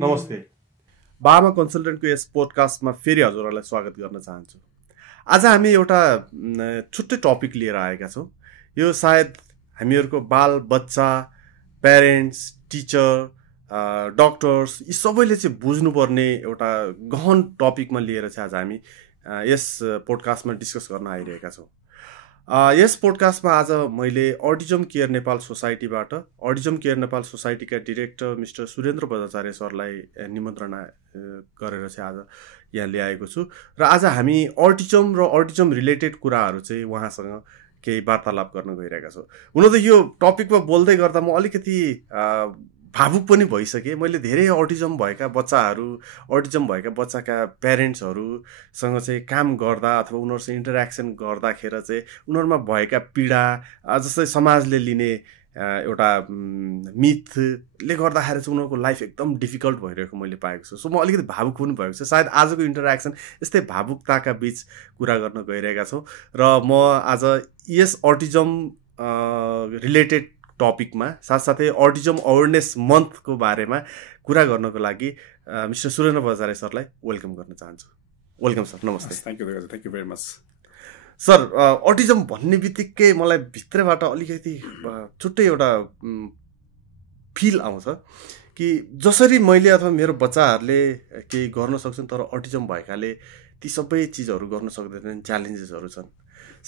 नमस्ते। बाबा कन्सल्टेन्टको यस पोडकास्टमा फेरि हजुरहरूलाई स्वागत गर्न चाहन्छु। आज हामी एउटा छुट्टै टपिक लिएर आएका छौँ। यो सायद हामीहरूको बाल बच्चा, प्यारेन्ट्स, टिचर, डक्टर्स यी सबैले चाहिँ बुझ्नुपर्ने एउटा गहन टपिकमा लिएर चाहिँ आज हामी यस पोडकास्टमा डिस्कस गर्न आइरहेका छौँ। यस पोडकास्टमा आज मैले अटिजम केयर नेपाल सोसाइटीबाट अटिजम केयर नेपाल सोसाइटीका डिरेक्टर मिस्टर सुरेन्द्र बजाचार्य सरलाई निमन्त्रणा गरेर चाहिँ आज यहाँ ल्याएको छु र आज हामी अटिजम र अटिजम रिलेटेड कुराहरू चाहिँ उहाँसँग केही वार्तालाप गर्न गइरहेका छौँ। हुन त यो टपिकमा बोल्दै गर्दा म अलिकति भावुक पनि भइसकेँ। मैले धेरै अटिजम भएका बच्चाका प्यारेन्ट्सहरूसँग चाहिँ काम गर्दा अथवा उनीहरूसँग इन्टरेक्सन गर्दाखेरि चाहिँ उनीहरूमा भएका पीडा, जस्तै समाजले लिने एउटा मिथले गर्दाखेरि चाहिँ उनीहरूको लाइफ एकदम डिफिकल्ट भइरहेको मैले पाएको छु। सो म अलिकति भावुक पनि भएको छु। सायद आजको इन्टरेक्सन यस्तै भावुकताका बिच कुरा गर्न गइरहेका छौँ र म आज यस अटिजम रिलेटेड टपिकमा साथसाथै अटिजम अवेरनेस मन्थको बारेमा कुरा गर्नको लागि मिस्टर सुरेन्द्र बजाचार्य सरलाई वेलकम गर्न चाहन्छु। वेलकम सर, नमस्ते। Thank you very much sir. Autism भन्ने बित्तिकै मलाई भित्रबाट अलिकति छुट्टै एउटा फिल आउँछ कि जसरी मैले अथवा मेरो बच्चाहरूले केही गर्न सक्छन् तर अटिजम भएकाले ती सबै चिजहरू गर्न सक्दैनन्, च्यालेन्जेसहरू छन्।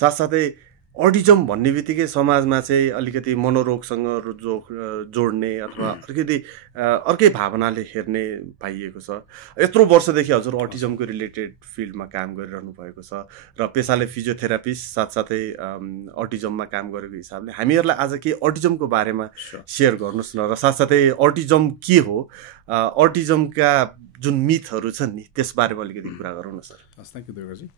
साथसाथै अटिजम भन्ने बित्तिकै समाजमा चाहिँ अलिकति मनोरोगसँग जोड्ने अथवा अलिकति अर्कै भावनाले हेर्ने पाइएको छ। यत्रो वर्षदेखि हजुर अटिजमको रिलेटेड फिल्डमा काम गरिरहनु भएको छ र पेसाले फिजियोथेरापिस्ट साथसाथै अटिजममा काम गरेको हिसाबले हामीहरूलाई आज के अटिजमको बारेमा सेयर गर्नुहोस् न र साथसाथै अटिजम के हो, अटिजमका जुन मिथहरू छन् नि त्यसबारेमा अलिकति कुरा गरौँ न सर। थ्याङ्क यू देवजी।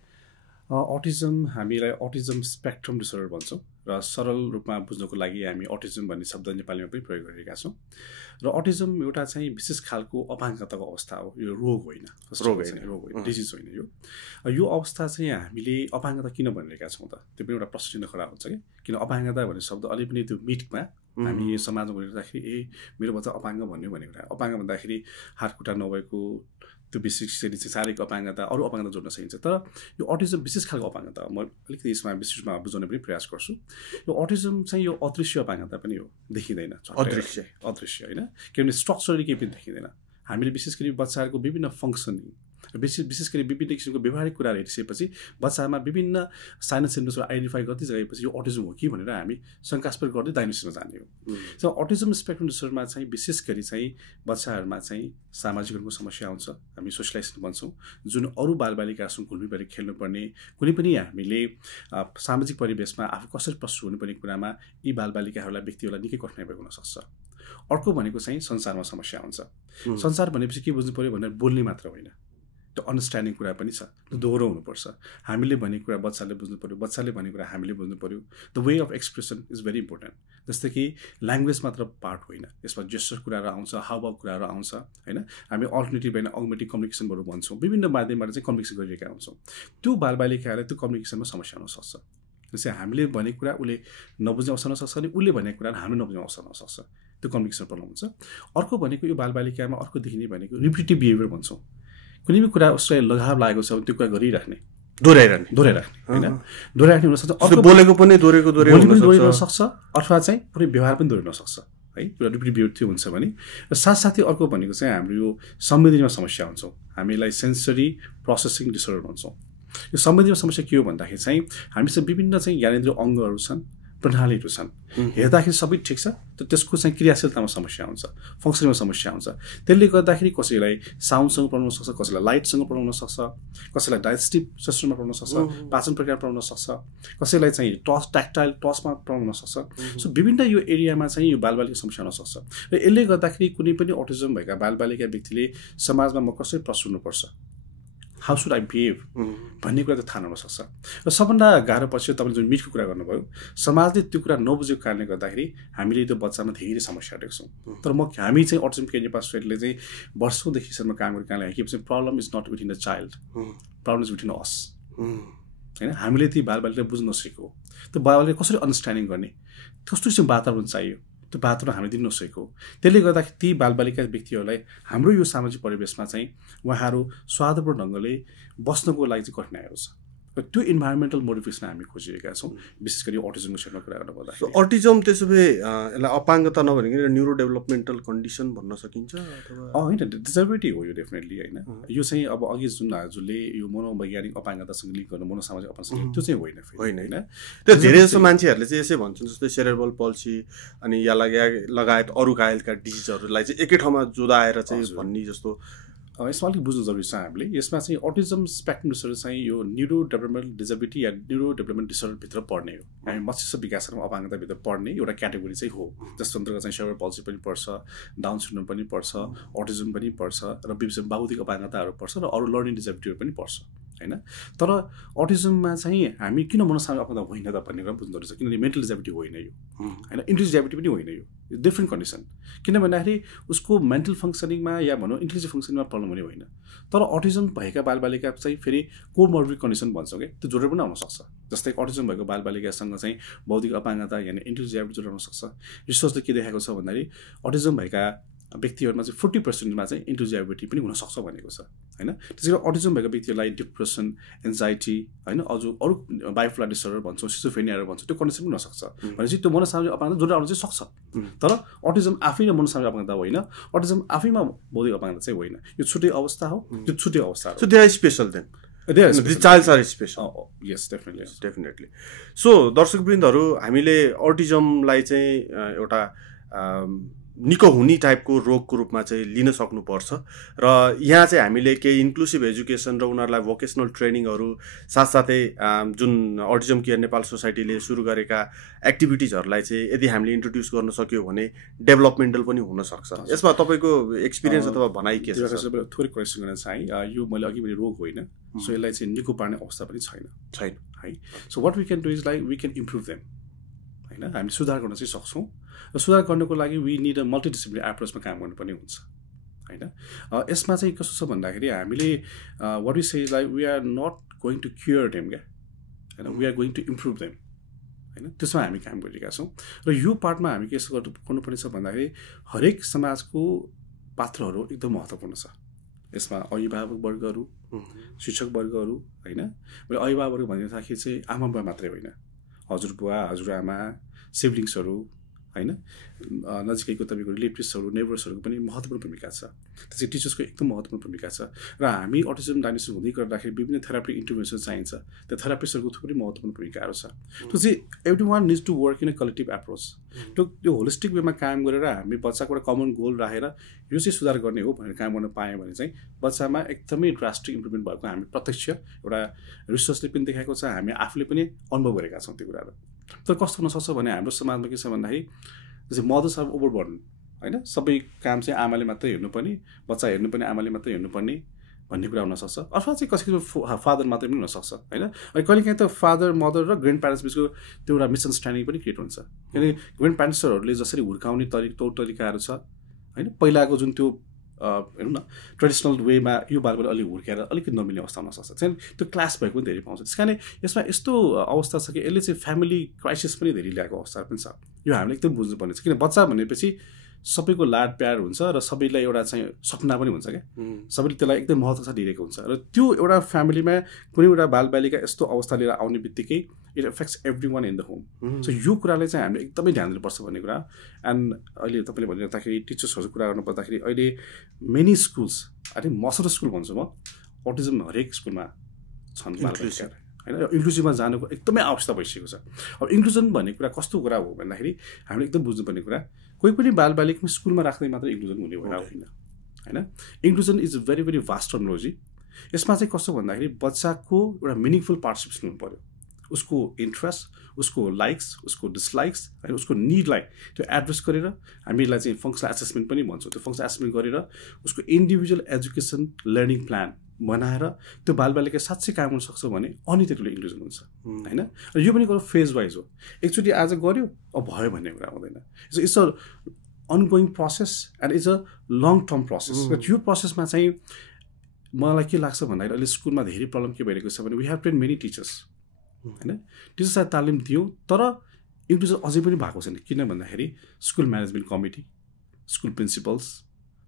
अटिजम हामीलाई अटिजम स्पेक्ट्रम डिसअर्डर भन्छौँ र सरल रूपमा बुझ्नको लागि हामी अटिजम भन्ने शब्द नेपालीमा पनि प्रयोग गरिरहेका छौँ। र अटिजम एउटा चाहिँ विशेष खालको अपाङ्गताको अवस्था हो। यो रोग होइन, डिजिज होइन। यो अवस्था चाहिँ हामीले अपाङ्गता किन भनिरहेका छौँ त, त्यो पनि एउटा प्रश्न चिन्ह खडा हुन्छ किन अपाङ्गता भन्ने शब्द अलि पनि त्यो मिथमा हामी समाजमा बोलिरहँदाखेरि मेरो बच्चा अपाङ्ग भन्ने कुरा। अपाङ्ग भन्दाखेरि हात खुट्टा नभएको त्यो बेसिकली चाहिँ शारीरिक अपाङ्गता, अरू अपाङ्गता जोड्न सकिन्छ। तर यो अटिजम विशेष खालको अपाङ्गता हो। म अलिकति यसमा विशेषमा बुझाउने पनि प्रयास गर्छु। यो अटिजम चाहिँ यो अदृश्य अपाङ्गता पनि हो, देखिँदैन, अदृश्य होइन, किनभने स्ट्रक्चरली केही पनि देखिँदैन। हामीले विशेष गरी बच्चाहरूको विभिन्न फङ्सनिङ, विशेष गरी विभिन्न किसिमको व्यवहारिक कुराहरू हेरिसकेपछि बच्चामा विभिन्न साइनस सिम्पटम्सहरू आइडेन्टिफाई गर्दै जाएपछि यो अटिजम हो कि भनेर हामी शङ्कास्पद गर्दै डायग्नोसिसमा जाने हो। सो अटिजम स्पेक्ट्रम डिसअर्डरमा चाहिँ विशेष गरी चाहिँ बच्चाहरूमा चाहिँ सामाजिकरणको समस्या हुन्छ, हामी सोसियलाइजेसन भन्छौँ, जुन अरू बालबालिकासँग घुलमिलबारी खेल्नुपर्ने, कुनै पनि हामीले सामाजिक परिवेशमा आफू कसरी प्रस्तुत हुनुपर्ने कुरामा यी बालबालिकाहरूलाई व्यक्तिहरूलाई निकै कठिनाइ भएको हुनसक्छ। अर्को भनेको चाहिँ संसारमा समस्या हुन्छ। संसार भनेपछि के बुझ्नु पऱ्यो भनेर बोल्ने मात्र होइन, त्यो अन्डरस्ट्यान्डिङ कुरा पनि छ, त्यो दोहोरो हुनुपर्छ। हामीले भनेको कुरा बच्चाले बुझ्नु पऱ्यो, बच्चाले भनेको कुरा हामीले बुझ्नु पऱ्यो। The way of expression is very important. जस्तै कि ल्याङ्ग्वेज मात्र पार्ट होइन, यसमा जेस्चर कुराहरू आउँछ, हावभाव कुराहरू आउँछ होइन। हामी अल्टरनेटिभ होइन अगमेटिभ कम्युनिकेसनहरू भन्छौँ, विभिन्न माध्यमबाट चाहिँ कम्युनिकेसन गरिरहेका हुन्छौँ। त्यो बालबालिकाहरूलाई त्यो कम्युनिकेसनमा समस्या हुनसक्छ। जस्तै हामीले भनेको कुरा उसले नबुझ्ने अवसर हुनसक्छ अनि उसले भनेको कुरा हामीले नबुझ्ने अवसर हुनसक्छ, त्यो कम्युनिकेसन प्रब्लम हुन्छ। अर्को भनेको यो बालबालिकामा अर्को देखिने भनेको रिपिटेटिभ बिहेभियर भन्छौँ। कुनै पनि कुरा उसलाई लगाव लागेको छ भने त्यो कुरा गरिराख्ने, दोहोऱ्याइराख्ने होइन, दोहोऱ्याइराख्ने हुनसक्छ। अर्को बोलेको पनि दोहोरिन सक्छ अथवा चाहिँ पुरै व्यवहार पनि दोहोरिन सक्छ है, पुरा रिपिटेटिभ बिहेभियर त्यो हुन्छ भने। र साथसाथै अर्को भनेको चाहिँ हाम्रो यो संवेदनीय समस्या हुन्छौँ, हामीलाई सेन्सरी प्रोसेसिङ डिसअर्डर भन्छौँ। यो संवेदनीय समस्या के हो भन्दाखेरि चाहिँ हामीसँग विभिन्न चाहिँ ज्ञानेन्द्रिय अङ्गहरू छन्, प्रणालीहरू छन्, हेर्दाखेरि सबै ठिक छ, तर त्यसको चाहिँ क्रियाशीलतामा समस्या हुन्छ, फङ्सनिङमा समस्या हुन्छ। त्यसले गर्दाखेरि कसैलाई साउन्डसँग प्रब्लम हुनसक्छ, कसैलाई लाइटसँग प्रब्लम हुनसक्छ, कसैलाई डाइजेस्टिभ सिस्टममा प्रब्लम हुनसक्छ, पाचन प्रक्रिया प्रब्लम हुनसक्छ, कसैलाई चाहिँ ट्याक्टाइल टचमा प्रब्लम हुनसक्छ। सो विभिन्न यो एरियामा चाहिँ यो बालबालिका समस्या हुनसक्छ। र यसले गर्दाखेरि कुनै पनि अटिजम भएका बालबालिका व्यक्तिले समाजमा म कसरी प्रस्तुत हुनुपर्छ, हाउ सुड आई बिहेभ भन्ने कुरा त थाहा नहुनसक्छ। र सबभन्दा गाह्रो पछि तपाईँले जुन मिठको कुरा गर्नुभयो, समाजले त्यो कुरा नबुझेको कारणले गर्दाखेरि हामीले त्यो बच्चामा धेरै समस्या देख्छौँ। तर हामी चाहिँ अटिजम केयर नेपाल सोसाइटीले चाहिँ वर्षौँदेखि यसमा काम गरेको कारणले के भन्छ, problem is not within the child, problem is within us होइन। हामीले ती बालबालिकालाई बुझ्न नसकेको, त्यो बालबालिका कसरी अन्डरस्ट्यान्डिङ गर्ने, कस्तो किसिमको वातावरण चाहियो, त्यो वातावरण हामीले दिन नसकेको हो। त्यसले गर्दाखेरि ती बालबालिका व्यक्तिहरूलाई हाम्रो यो सामाजिक परिवेशमा चाहिँ उहाँहरू स्वादपूर्ण ढङ्गले बस्नको लागि चाहिँ कठिनाइहरू छ र त्यो इन्भाइरोमेन्टल मोडिफिकेसन हामी खोजिरहेका छौँ, विशेष गरी अटिजमको क्षेत्रमा कुरा गर्नु पर्दा। अटिजम त्यसो भए यसलाई अपाङ्गता नभनेको न्युरो डेभलपमेन्टल कन्डिसन भन्न सकिन्छ अथवा होइन, डिसेबिलिटी हो यो डेफिनेटली होइन। यो चाहिँ अब अघि जुन हजुरले यो मनोवैज्ञानिक अपाङ्गतासँग लिङ्क गर्नु मनोसामाजिक अपाङ्गता त्यो चाहिँ होइन होइन। त्यो धेरै जसो मान्छेहरूले चाहिँ यसै भन्छन्, जस्तै सेरेब्रल पल्सी अनि या लगायत अरू घायलका डिजिजहरूलाई चाहिँ एकै ठाउँमा जोडाएर चाहिँ भन्ने जस्तो यसमा अलिक बुझ्नु जरुरी छ हामीले। यसमा चाहिँ अटिजम स्पेक्ट्रम डिसअर्डर चाहिँ यो न्युरो डेभलपमेन्टल डिसेबिलिटी या न्युरो डेभलपमेन्ट डिसअर्डरभित्र पर्ने हो। हामी मस्तिष्क विकासक्रम अपाङ्गताभित्र पर्ने एउटा क्याटेगोरी चाहिँ हो। जस्तो अन्तर्गत चाहिँ सेरेब्रल पल्सी पनि पर्छ, डाउन सिन्ड्रोम पनि पर्छ, अटिजम पनि पर्छ र विभिन्न बौद्धिक अपाङ्गताहरू पर्छ र अरू लर्निङ डिसेबिलिटीहरू पनि पर्छ होइन। तर अटिजममा चाहिँ हामी किन मनोसामाजिक अपाङ्गता होइन त भन्ने कुरा बुझ्नु रहेछ, किनभने मेन्टल डिसेबिलिटी होइन यो होइन, इन्टेलेक्चुअल डिसेबिलिटी पनि होइन, यो डिफ्रेन्ट कन्डिसन। किन भन्दाखेरि उसको मेन्टल फङ्सनिङमा या भनौँ इन्टेलेक्चुअल फङ्सनिङमा प्रब्लम हुने होइन। तर अटिजम भएका बालबालिका चाहिँ फेरि कोमोर्बिड कन्डिसन भन्छौँ क्या, त्यो जोडेर पनि आउनसक्छ। जस्तै अटिजम भएको बालबालिकासँग चाहिँ बौद्धिक अपाङ्गता यानि इन्टेलेक्चुअल डिसेबिलिटी जोडेर आउनसक्छ। रिसर्चले के देखाएको छ भन्दाखेरि अटिजम भएका व्यक्तिहरूमा चाहिँ 40% चाहिँ इन्टेलेक्चुअल डिसेबिलिटी पनि हुनसक्छ भनेको छ होइन। त्यसै गरी अटिजम भएको व्यक्तिहरूलाई डिप्रेसन, एन्जाइटी होइन, अरू बाइपोलर डिसअर्डर भन्छौँ, सिजोफ्रेनियाहरू भन्छौँ, त्यो कन्डिसन पनि हुनसक्छ। भनेपछि त्यो मनोसामाजिक अपाङ्गता जोडेर आउन चाहिँ सक्छ। तर अटिजम आफैमा मनोसामाजिक अपाङ्गता होइन, अटिजम आफैमा बौद्धिक अपाङ्गता चाहिँ होइन, यो छुट्टै अवस्था हो, त्यो छुट्टै अवस्था हो। So they are special then, the child are special. Yes, definitely. So दर्शकवृन्दहरू, हामीले अटिजमलाई चाहिँ एउटा निको हुने टाइपको रोगको रूपमा चाहिँ लिन सक्नुपर्छ र यहाँ चाहिँ हामीले केही इन्क्लुसिभ एजुकेसन र उनीहरूलाई भोकेसनल ट्रेनिङहरू साथसाथै जुन अटिजम केयर नेपाल सोसाइटीले सुरु गरेका एक्टिभिटिजहरूलाई चाहिँ यदि हामीले इन्ट्रोड्युस गर्न सक्यो भने डेभलपमेन्टल पनि हुनसक्छ। यसमा तपाईँको एक्सपिरियन्स अथवा भनाइ के छ? थोरै क्वेसन गर्न चाहेँ, यो मैले अघि पनि रोग होइन, सो यसलाई चाहिँ निको पार्ने अवस्था पनि छैन है। So what we can do is like we can improve them होइन, हामीले सुधार गर्न चाहिँ सक्छौँ र सुधार गर्नको लागि वी निड अ मल्टिडिसिप्लिनरी एप्रोचमा काम गर्नुपर्ने हुन्छ होइन। यसमा चाहिँ कस्तो छ भन्दाखेरि हामीले what you say is like we are not going to cure them क्या होइन, we are going to improve them होइन, त्यसमा हामी काम गरिरहेका छौँ। र यो पार्टमा हामी के गर्नुपर्ने छ भन्दाखेरि हरेक समाजको पात्रहरू एकदम महत्त्वपूर्ण छ यसमा। अभिभावक वर्गहरू, शिक्षक वर्गहरू होइन, मैले अभिभावक वर्ग भन्दाखेरि चाहिँ आमा बुवा मात्रै होइन, हजुरबुवा, हजुरआमा, सिब्लिङ्सहरू होइन, नजिकैको तपाईँको रिलेटिभ्सहरू, नेबर्सहरूको पनि महत्त्वपूर्ण भूमिका छ। त्यसै टिचर्सको एकदम महत्त्वपूर्ण भूमिका छ। र हामी अटिजम डायग्नोसिस हुँदै गर्दाखेरि विभिन्न थेरापिक इन्टरभेन्सन चाहिन्छ, त्यो थेरापिस्टहरूको थुप्रै महत्त्वपूर्ण भूमिकाहरू छ। त्यो चाहिँ every one needs to work in a collective approach. त्यो होलिस्टिक वेमा काम गरेर हामी बच्चाको एउटा कमन गोल राखेर यो चाहिँ सुधार गर्ने हो भनेर काम गर्न पायौँ भने चाहिँ बच्चामा एकदमै ड्रास्टिक इम्प्रुभमेन्ट भएको हामी प्रत्यक्ष एउटा रिसर्चले पनि देखाएको छ, हामी आफूले पनि अनुभव गरेका छौँ त्यो कुराहरू। तर कस्तो हुनसक्छ भने हाम्रो समाजमा के छ भन्दाखेरि जस्तै मदर्स आर ओभरबर्डन होइन, सबै काम चाहिँ आमाले मात्रै हेर्नुपर्ने, बच्चा हेर्नुपर्ने आमाले मात्रै हेर्नुपर्ने भन्ने कुरा हुनसक्छ। अथवा चाहिँ कसैको फादर मात्रै पनि हुनसक्छ होइन। अनि कहिलेकाहीँ त फादर, मदर र ग्रान्ड प्यारेन्ट्स बिचको त्यो एउटा मिसअन्डरस्ट्यान्डिङ पनि क्रिएट हुन्छ। किनकि ग्रान्ड प्यारेन्ट्सहरूले जसरी हुर्काउने तौर तरिकाहरू छ होइन, पहिलाको जुन त्यो हेर्नु न ट्रेडिसनल वेमा यो बालबालिका अलिक हुर्काएर अलिकति नमिल्ने अवस्था हुनसक्छ, चाहिँ त्यो क्लास भएको पनि धेरै पाउँछ। त्यस कारण यसमा यस्तो अवस्था छ कि यसले चाहिँ फ्यामिली क्राइसिस पनि धेरै ल्याएको अवस्था पनि छ। यो हामीले एकदम बुझ्नुपर्ने छ, किन बच्चा भनेपछि सबैको लाड प्यार हुन्छ र सबैलाई एउटा चाहिँ सपना पनि हुन्छ क्या, सबैले त्यसलाई एकदम महत्त्व दिइरहेको हुन्छ। र त्यो एउटा फ्यामिलीमा कुनै एउटा बालबालिका यस्तो अवस्था लिएर आउने बित्तिकै it effects every one in the home. So यो कुरालाई चाहिँ हामीले एकदमै ध्यान दिनुपर्छ भन्ने कुरा। एन्ड अहिले तपाईँले भनिरहँदाखेरि टिचर्सहरू कुरा गर्नुपर्दाखेरि अहिले मेनी स्कुल्स, आई थिङ्क मसर स्कुल भन्छु म, अटिजम हरेक स्कुलमा छन् बालबालिका होइन। इन्क्लुजिभमा जानुको एकदमै आवश्यकता भइसकेको छ। अब इन्क्लुजन भन्ने कुरा कस्तो कुरा हो भन्दाखेरि हामीले एकदम बुझ्नुपर्ने कुरा, कोही पनि बालबालिका स्कुलमा राख्दै मात्र इन्क्लुजन हुने भएर होइन होइन। Inclusion is a very very vast terminology. यसमा चाहिँ कस्तो भन्दाखेरि बच्चाको एउटा मिनिङफुल पार्टिसिपेसन हुनु पऱ्यो, उसको इन्ट्रेस्ट, उसको लाइक्स, उसको डिसलाइक्स होइन, उसको निडलाई त्यो एड्रेस गरेर हामीलाई चाहिँ फङ्सनल एसेसमेन्ट पनि भन्छौँ। त्यो फङ्सनल एसेसमेन्ट गरेर उसको इन्डिभिजुअल एजुकेसन लर्निङ प्लान बनाएर त्यो बालबालिका साँच्चै काम गर्न सक्छ भने अनि त्यतिले इन्क्लुजन हुन्छ होइन। र यो पनि फेज वाइज हो, एकचोटि आज गऱ्यो अब भयो भन्ने कुरा हुँदैन। It's a ongoing process and it's a long term process. र यो प्रोसेसमा चाहिँ मलाई के लाग्छ भन्दाखेरि अहिले स्कुलमा धेरै प्रब्लम के भइरहेको छ भने we have train many teachers होइन, टिचर्सलाई तालिम दियौँ तर इन्क्लुजन अझै पनि भएको छैन। किन भन्दाखेरि school management committee, school principles,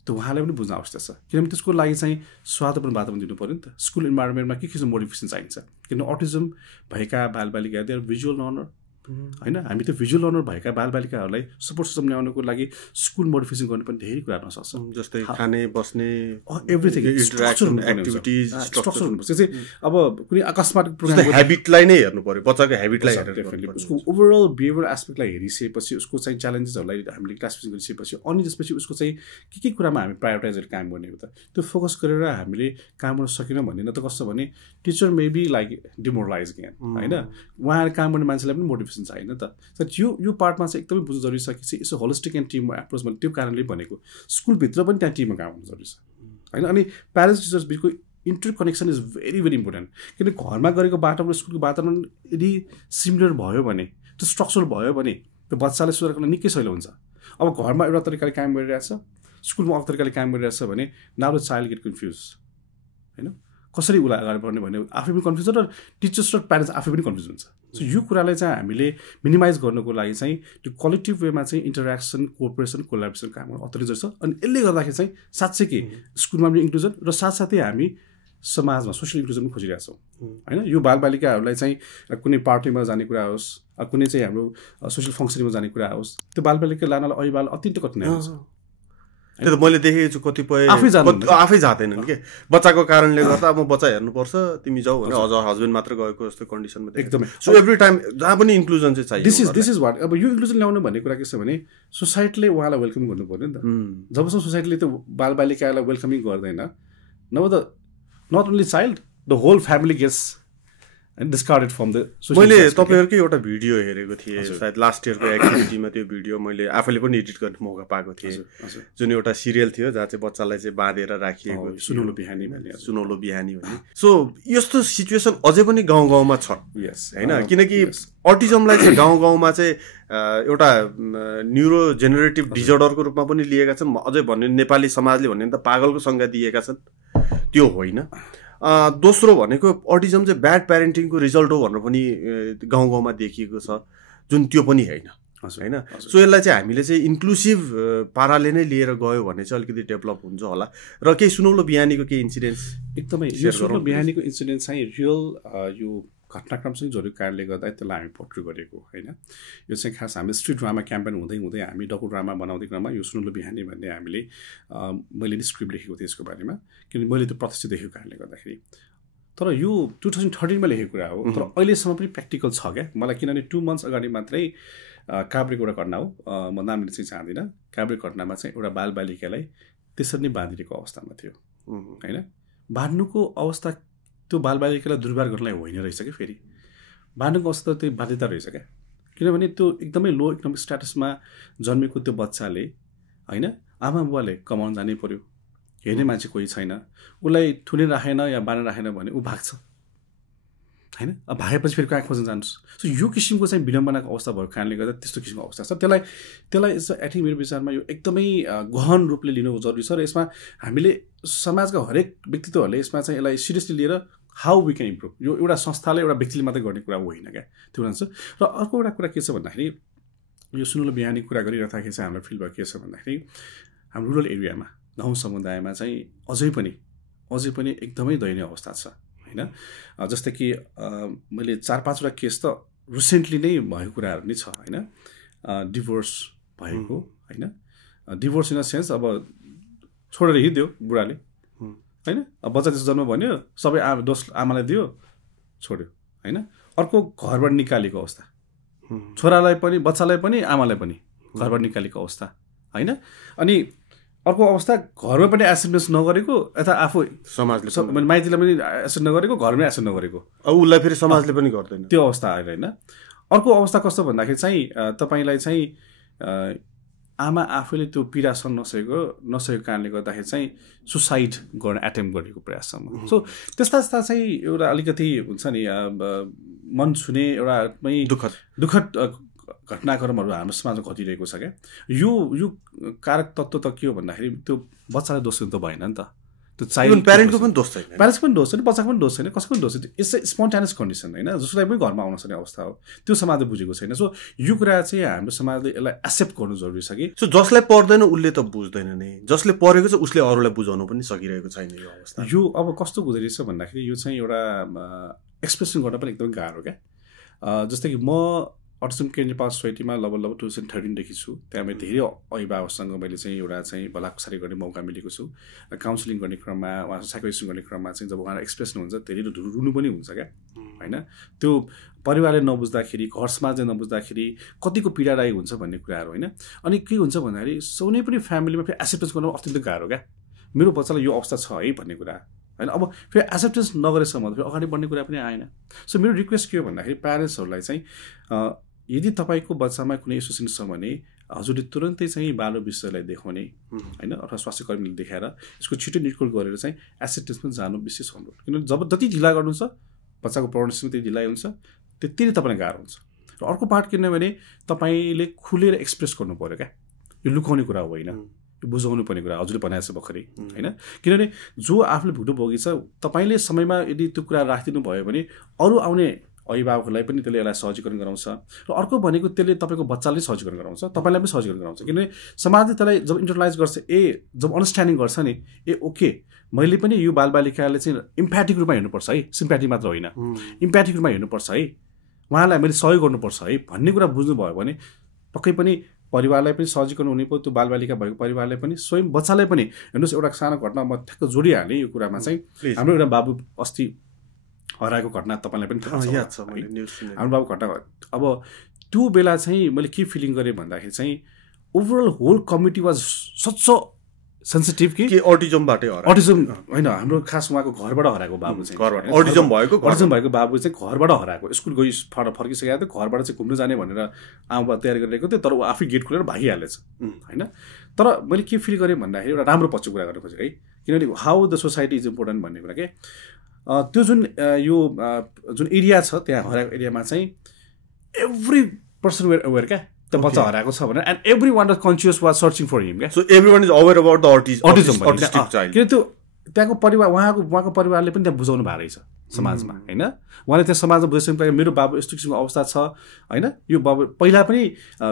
त्यो उहाँलाई पनि बुझ्न आवश्यक छ। किनभने त्यसको लागि चाहिँ स्वादपूर्ण वातावरण दिनु पऱ्यो नि त। स्कुल इन्भाइरोमेन्टमा के किसिमको मोडिफिकेसन चाहिन्छ, किनभने अटिजम भएका बालबालिका दे आर भिजुअल लर्नर होइन। हामी त भिजुअल लर्नर भएका बालबालिकाहरूलाई सपोर्ट सिस्टम ल्याउनको लागि स्कुल मोडिफिकेसन गर्नु पनि धेरै कुरा हुनसक्छ, जस्तै खाने बस्ने एभ्रिथिङ इन्टरेक्सन एक्टिभिटिज स्ट्रक्चर हुनुपर्छ। चाहिँ अब कुनै अकस्मात प्रोग्राम हेबिटलाई नै हेर्नु पऱ्यो, बच्चाको हेबिटलाई हेर्नु, उसको ओभरअल बिहेभियर एस्पेक्टलाई हेरिसकेपछि उसको चाहिँ च्यालेन्जेसहरूलाई हामीले क्लासिफिकेसन गरिसकेपछि अनि त्यसपछि उसको चाहिँ के कुरामा हामी प्रायोरिटाइजहरू काम गर्ने हो त, त्यो फोकस गरेर हामीले काम गर्न सकेनौँ भने न त कस्तो भने teacher may be like demoralise gain होइन। उहाँहरू काम गर्ने मान्छेलाई पनि मोटिभेसन छैन त। यो पार्टमा चाहिँ एकदमै बुझ्नु जरुरी छ कि चाहिँ यसो होलिस्टिक एन्ड टिम एप्रोच मैले त्यो कारणले भनेको स्कुलभित्र पनि त्यहाँ टिममा काम हुनु जरुरी छ होइन। अनि प्यारेन्ट्स टिचर्स बिचको interconnection is very very important. किनभने घरमा गरेको वातावरण स्कुलको वातावरण यदि सिमिलर भयो भने, त्यो स्ट्रक्चर भयो भने त्यो बच्चाले सुधार गर्न निकै सजिलो हुन्छ। अब घरमा एउटा तरिकाले काम गरिरहेछ, स्कुलमा अर्को तरिकाले काम गरिरहेछ भने now the child get confuse होइन, कसरी उसलाई अगाडि बढ्ने भन्ने आफै पनि कन्फ्युज र टिचर्स र प्यारेन्ट्स आफै पनि कन्फ्युज हुन्छ। सो यो कुरालाई चाहिँ हामीले मिनिमाइज गर्नको लागि चाहिँ त्यो कलेक्टिभ वेमा चाहिँ इन्टरेक्सन, कोअपरेसन, कोलाबोरेसन काम गर्नु अत्यन्तै जरुरी छ। अनि यसले गर्दाखेरि चाहिँ साँच्चै के स्कुलमा पनि इन्क्लुजन र साथसाथै हामी समाजमा सोसियल इन्क्लुजन पनि खोजिरहेछौँ होइन। यो बालबालिकाहरूलाई चाहिँ कुनै पार्टीमा जाने कुरा होस्, कुनै चाहिँ हाम्रो सोसियल फङ्सनिङमा जाने कुरा होस्, त्यो बालबालिका लानलाई अभिभावक अत्यन्त कठिनाइ हुन्छ। त्यो त मैले देखेको छु कतिपय आफै जाँदैनन् कि बच्चाको कारणले गर्दा अब म बच्चा हेर्नुपर्छ तिमी जाऊ भनेर अझ हस्बेन्ड मात्र गएको जस्तो कन्डिसनमा एकदमै। सो एभ्री टाइम जहाँ पनि इन्क्लुजन चाहिँ चाहियो। This is what. अब यो इन्क्लुजन ल्याउनु भन्ने कुरा के छ भने सोसाइटीले उहाँलाई वेलकम गर्नु पर्यो नि त। जबसम्म सोसाइटीले त्यो बालबालिकालाई वेलकमिङ गर्दैन नभए त not only child the whole family gets discarded from the. मैले तपाईँहरूकै एउटा भिडियो हेरेको थिएँ सायद लास्ट इयरको एक्टिभिटीमा। त्यो भिडियो मैले आफैले पनि एडिट गर्ने मौका पाएको थिएँ, जुन एउटा सिरियल थियो जहाँ चाहिँ बच्चालाई चाहिँ बाँधेर राखिएको सुनौलो बिहानी भन्ने। सो यस्तो सिचुएसन अझै पनि गाउँ गाउँमा छ होइन, किनकि अटिजमलाई चाहिँ गाउँ गाउँमा चाहिँ एउटा न्युरो जेनेरेटिभ डिजअर्डरको रूपमा पनि लिएका छन्। अझै भन्ने नेपाली समाजले भन्ने त पागलको संज्ञा दिएका छन्, त्यो होइन। दोस्रो भनेको अटिजम चाहिँ ब्याड प्यारेन्टिङको रिजल्ट हो भनेर पनि गाउँ गाउँमा देखिएको छ, जुन त्यो पनि होइन होइन। सो यसलाई चाहिँ हामीले चाहिँ इन्क्लुसिभ पाराले नै लिएर गयो भने चाहिँ अलिकति डेभलप हुन्छ होला। र केही सुनौलो बिहानीको केही इन्सिडेन्ट्स एकदमै यो सुनौलो बिहानीको इन्सिडेन्ट चाहिँ रियल यो घटनाक्रमसँग जोडेको कारणले गर्दा त्यसलाई हामी पोर्ट्रे गरेको होइन। यो चाहिँ खास हामीले स्ट्रिट ड्रामा क्याम्पेन हुँदै हुँदै हामी डकु ड्रामा बनाउँदै क्रममा यो सुनौलो बिहानी भन्ने हामीले मैले नि स्क्रिप्ट लेखेको थिएँ यसको बारेमा, किनभने मैले त्यो प्रत्यक्ष देखेको कारणले गर्दाखेरि। तर यो 2013मा लेखेको कुरा हो, तर अहिलेसम्म पनि प्र्याक्टिकल छ क्या मलाई। किनभने 2 months अगाडि मात्रै काभ्रेको एउटा घटना हो, म नाम लिन चाहिँ चाहदिनँ। काभ्रे घटनामा चाहिँ एउटा बालबालिकालाई त्यसरी नै बाँधिरहेको अवस्थामा थियो होइन। बाँध्नुको अवस्था त्यो बालबालिकालाई दुर्व्यवहार गर्नलाई होइन रहेछ क्या, फेरि बाँध्नुको अवस्था त्यो बाध्यता रहेछ क्या। किनभने त्यो एकदमै लो इकोनोमिक स्ट्याटसमा जन्मेको त्यो बच्चाले होइन, आमा बुवाले कमाउन जानै पर्यो, हेर्ने मान्छे कोही छैन, उसलाई थुने राखेन या बाँध राखेन भने ऊ भाग्छ होइन। अब भागेपछि फेरि कहाँ खोज्न जानुहोस्। सो यो किसिमको चाहिँ विडम्बनाको अवस्था भएको कारणले गर्दा त्यस्तो किसिमको अवस्था छ। त्यसलाई यसो एक्टिङ मेरो विचारमा यो एकदमै गहन रूपले लिनु जरुरी छ। र यसमा हामीले समाजका हरेक व्यक्तित्वहरूले यसमा चाहिँ यसलाई सिरियसली लिएर हाउ वी क्यान इम्प्रुभ। यो एउटा संस्थाले एउटा व्यक्तिले मात्रै गर्ने कुरा होइन क्या, त्यो हुन्छ। र अर्को एउटा कुरा के छ भन्दाखेरि यो सुनौलो बिहानी कुरा गरिरहँदाखेरि चाहिँ हामीलाई फिल भएको के छ भन्दाखेरि हाम्रो रुरल एरियामा गाउँ समुदायमा चाहिँ अझै पनि एकदमै दयनीय अवस्था छ होइन। जस्तै कि मैले 4-5वटा केस त रिसेन्टली नै भएको कुराहरू नै छ होइन। डिभोर्स भएको होइन, डिभोर्स इन द सेन्स अब छोडेर हिँड्यो बुढाले होइन। अब बच्चा त्यसो जन्म भन्यो, सबै दोष आमालाई दियो, छोड्यो होइन। अर्को घरबाट निकालेको अवस्था, छोरालाई पनि बच्चालाई पनि आमालाई पनि घरबाट निकालेको अवस्था होइन। अनि अर्को अवस्था घरमा पनि एसेप्टेन्स नगरेको, यता आफू समाजले माइतीलाई पनि एसेप्ट नगरेको, घरमै एसेप्ट नगरेको, अब उसलाई फेरि समाजले पनि गर्दैन त्यो अवस्था आएर होइन। अर्को अवस्था कस्तो भन्दाखेरि चाहिँ तपाईँलाई चाहिँ आमा आफैले त्यो पीडा सहन नसकेको कारणले गर्दाखेरि चाहिँ सुसाइड गर्न एटेम्प गरेको प्रयाससम्म। सो त्यस्ता चाहिँ एउटा अलिकति हुन्छ नि मन छुने एउटा दुःखद घटनाक्रमहरू हाम्रो समाजमा घटिरहेको छ क्या। यो कारक तत्त्व त के हो भन्दाखेरि त्यो बच्चालाई दोष त भएन नि त, त्यो चाइल्ड प्यारेन्टको पनि दोष छैन, प्यारेन्ट्सको पनि दोष छैन, बच्चाको पनि दोष छैन, कसैको पनि दोष छैन। यसै स्पोन्टानियस कन्डिसन होइन, जसलाई पनि घरमा आउन सक्ने अवस्था हो, त्यो समाजले बुझेको छैन। सो यो कुरा चाहिँ हाम्रो समाजले यसलाई एक्सेप्ट गर्नु जरुरी छ कि। सो जसलाई पर्दैन उसले त बुझ्दैन नै, जसले परेको छ उसले अरूलाई बुझाउनु पनि सकिरहेको छैन यो अवस्था। यो अब कस्तो गुजरिन्छ भन्दाखेरि यो चाहिँ एउटा एक्सप्रेसन गर्न पनि एकदमै गाह्रो क्या। जस्तै कि म अटिजम केयर नेपाल सोसाइटीमा लगभग 2013देखि छु। त्यहाँ मैले धेरै अभिभावकसँग मैले चाहिँ एउटा चाहिँ भलाकुसारी गर्ने मौका मिलेको छु। काउन्सिलिङ गर्ने क्रममा, उहाँसँग साइकोलोजिस्ट गर्ने क्रममा चाहिँ जब उहाँलाई एक्सप्रेस हुन्छ धेरै रुनु पनि हुन्छ क्या होइन। त्यो परिवारले नबुझ्दाखेरि, घर समाजले नबुझ्दाखेरि कतिको पीडादायी हुन्छ भन्ने कुराहरू होइन। अनि के हुन्छ भन्दाखेरि कुनै पनि फ्यामिलीमा फेरि एक्सेप्टेन्स गर्नु अत्यन्तै गाह्रो क्या। मेरो बच्चालाई यो अवस्था छ है भन्ने कुरा होइन। अब फेरि एक्सेप्टेन्स नगरेसम्म फेरि अगाडि बढ्ने कुरा पनि आएन। सो मेरो रिक्वेस्ट के हो भन्दाखेरि प्यारेन्ट्सहरूलाई चाहिँ यदि तपाईँको बच्चामा कुनै एसोसिएसन छ भने हजुरले तुरन्तै चाहिँ बाल विषयलाई देखाउने होइन, अथवा स्वास्थ्य कर्मीले देखाएर यसको छिटो निटकोल गरेर चाहिँ एक्सेप्टेन्समा जानु विशेष अनुरोध। किनभने जब जति ढिला गर्नुहुन्छ बच्चाको प्रवृत्तिमा त्यति ढिलाइ हुन्छ, त्यति नै तपाईँलाई गाह्रो हुन्छ। र अर्को पार्ट किनभने तपाईँले खुलेर एक्सप्रेस गर्नु पऱ्यो क्या। यो लुकाउने कुरा होइन, यो बुझाउनु पर्ने कुरा हजुरले भनेको छ भर्खरै होइन। किनभने जो आफूले भुक्तभोगी छ तपाईँले समयमा यदि त्यो कुरा राखिदिनु भयो भने अरू आउने अभिभावकहरूलाई पनि त्यसले यसलाई सहजीकरण गराउँछ। र अर्को भनेको त्यसले तपाईँको बच्चाले सहजीकरण गराउँछ, तपाईँलाई पनि सहजीकरण गराउँछ। किनभने समाजले त्यसलाई जब इन्टरलाइज गर्छ, जब अन्डरस्ट्यान्डिङ गर्छ नि, ओके मैले पनि यो बालबालिकाले चाहिँ इम्प्याथिक रूपमा हेर्नुपर्छ है, सिम्प्याथी मात्र होइन, इम्प्याथिक रूपमा हेर्नुपर्छ है, उहाँलाई मैले सहयोग गर्नुपर्छ है भन्ने कुरा बुझ्नुभयो भने पक्कै पनि परिवारलाई पनि सहजीकरण हुने पो, त्यो बालबालिका भएको परिवारलाई पनि, स्वयं बच्चालाई पनि। हेर्नुहोस् एउटा सानो घटना म ठ्याक्क जोडिहालेँ यो कुरामा चाहिँ। हाम्रो एउटा बाबु अस्ति हराएको घटना तपाईँलाई पनि थाहा छ, हाम्रो बाबु घटना। अब त्यो बेला चाहिँ मैले के फिलिङ गरेँ भन्दाखेरि चाहिँ overall whole community was such sensitive कि अटिजमबाटै अटिजम होइन, हाम्रो खास उहाँको घरबाट हराएको बाबु चाहिँ अटिजम भएको बाबु चाहिँ घरबाट हराएको, स्कुल गई फर्किसकेको थियो, घरबाट चाहिँ घुम्नु जाने भनेर आमा तयारी गरिरहेको थियो, तर ऊ आफै गेट खोलेर भागिहालेछ होइन। तर मैले के फिल गरेँ भन्दाखेरि एउटा राम्रो पक्ष कुरा गर्न खोजेँ है, किनभने how the society is important भन्ने कुरा के। त्यो जुन एरिया छ त्यहाँ हराएको एरियामा चाहिँ एभ्री पर्सन वेयर अवेर क्या त्यो बच्चा हराएको छ भनेर, and every one was conscious was searching for him क्या। So everyone is aware about the autism किन त्यो त्यहाँको परिवार उहाँको परिवारले पनि त्यहाँ बुझाउनु भएको रहेछ समाजमा होइन। उहाँले त्यहाँ समाजमा बुझाइसक्नु मेरो बाबु यस्तो किसिमको अवस्था छ होइन, यो बाबु पहिला पनि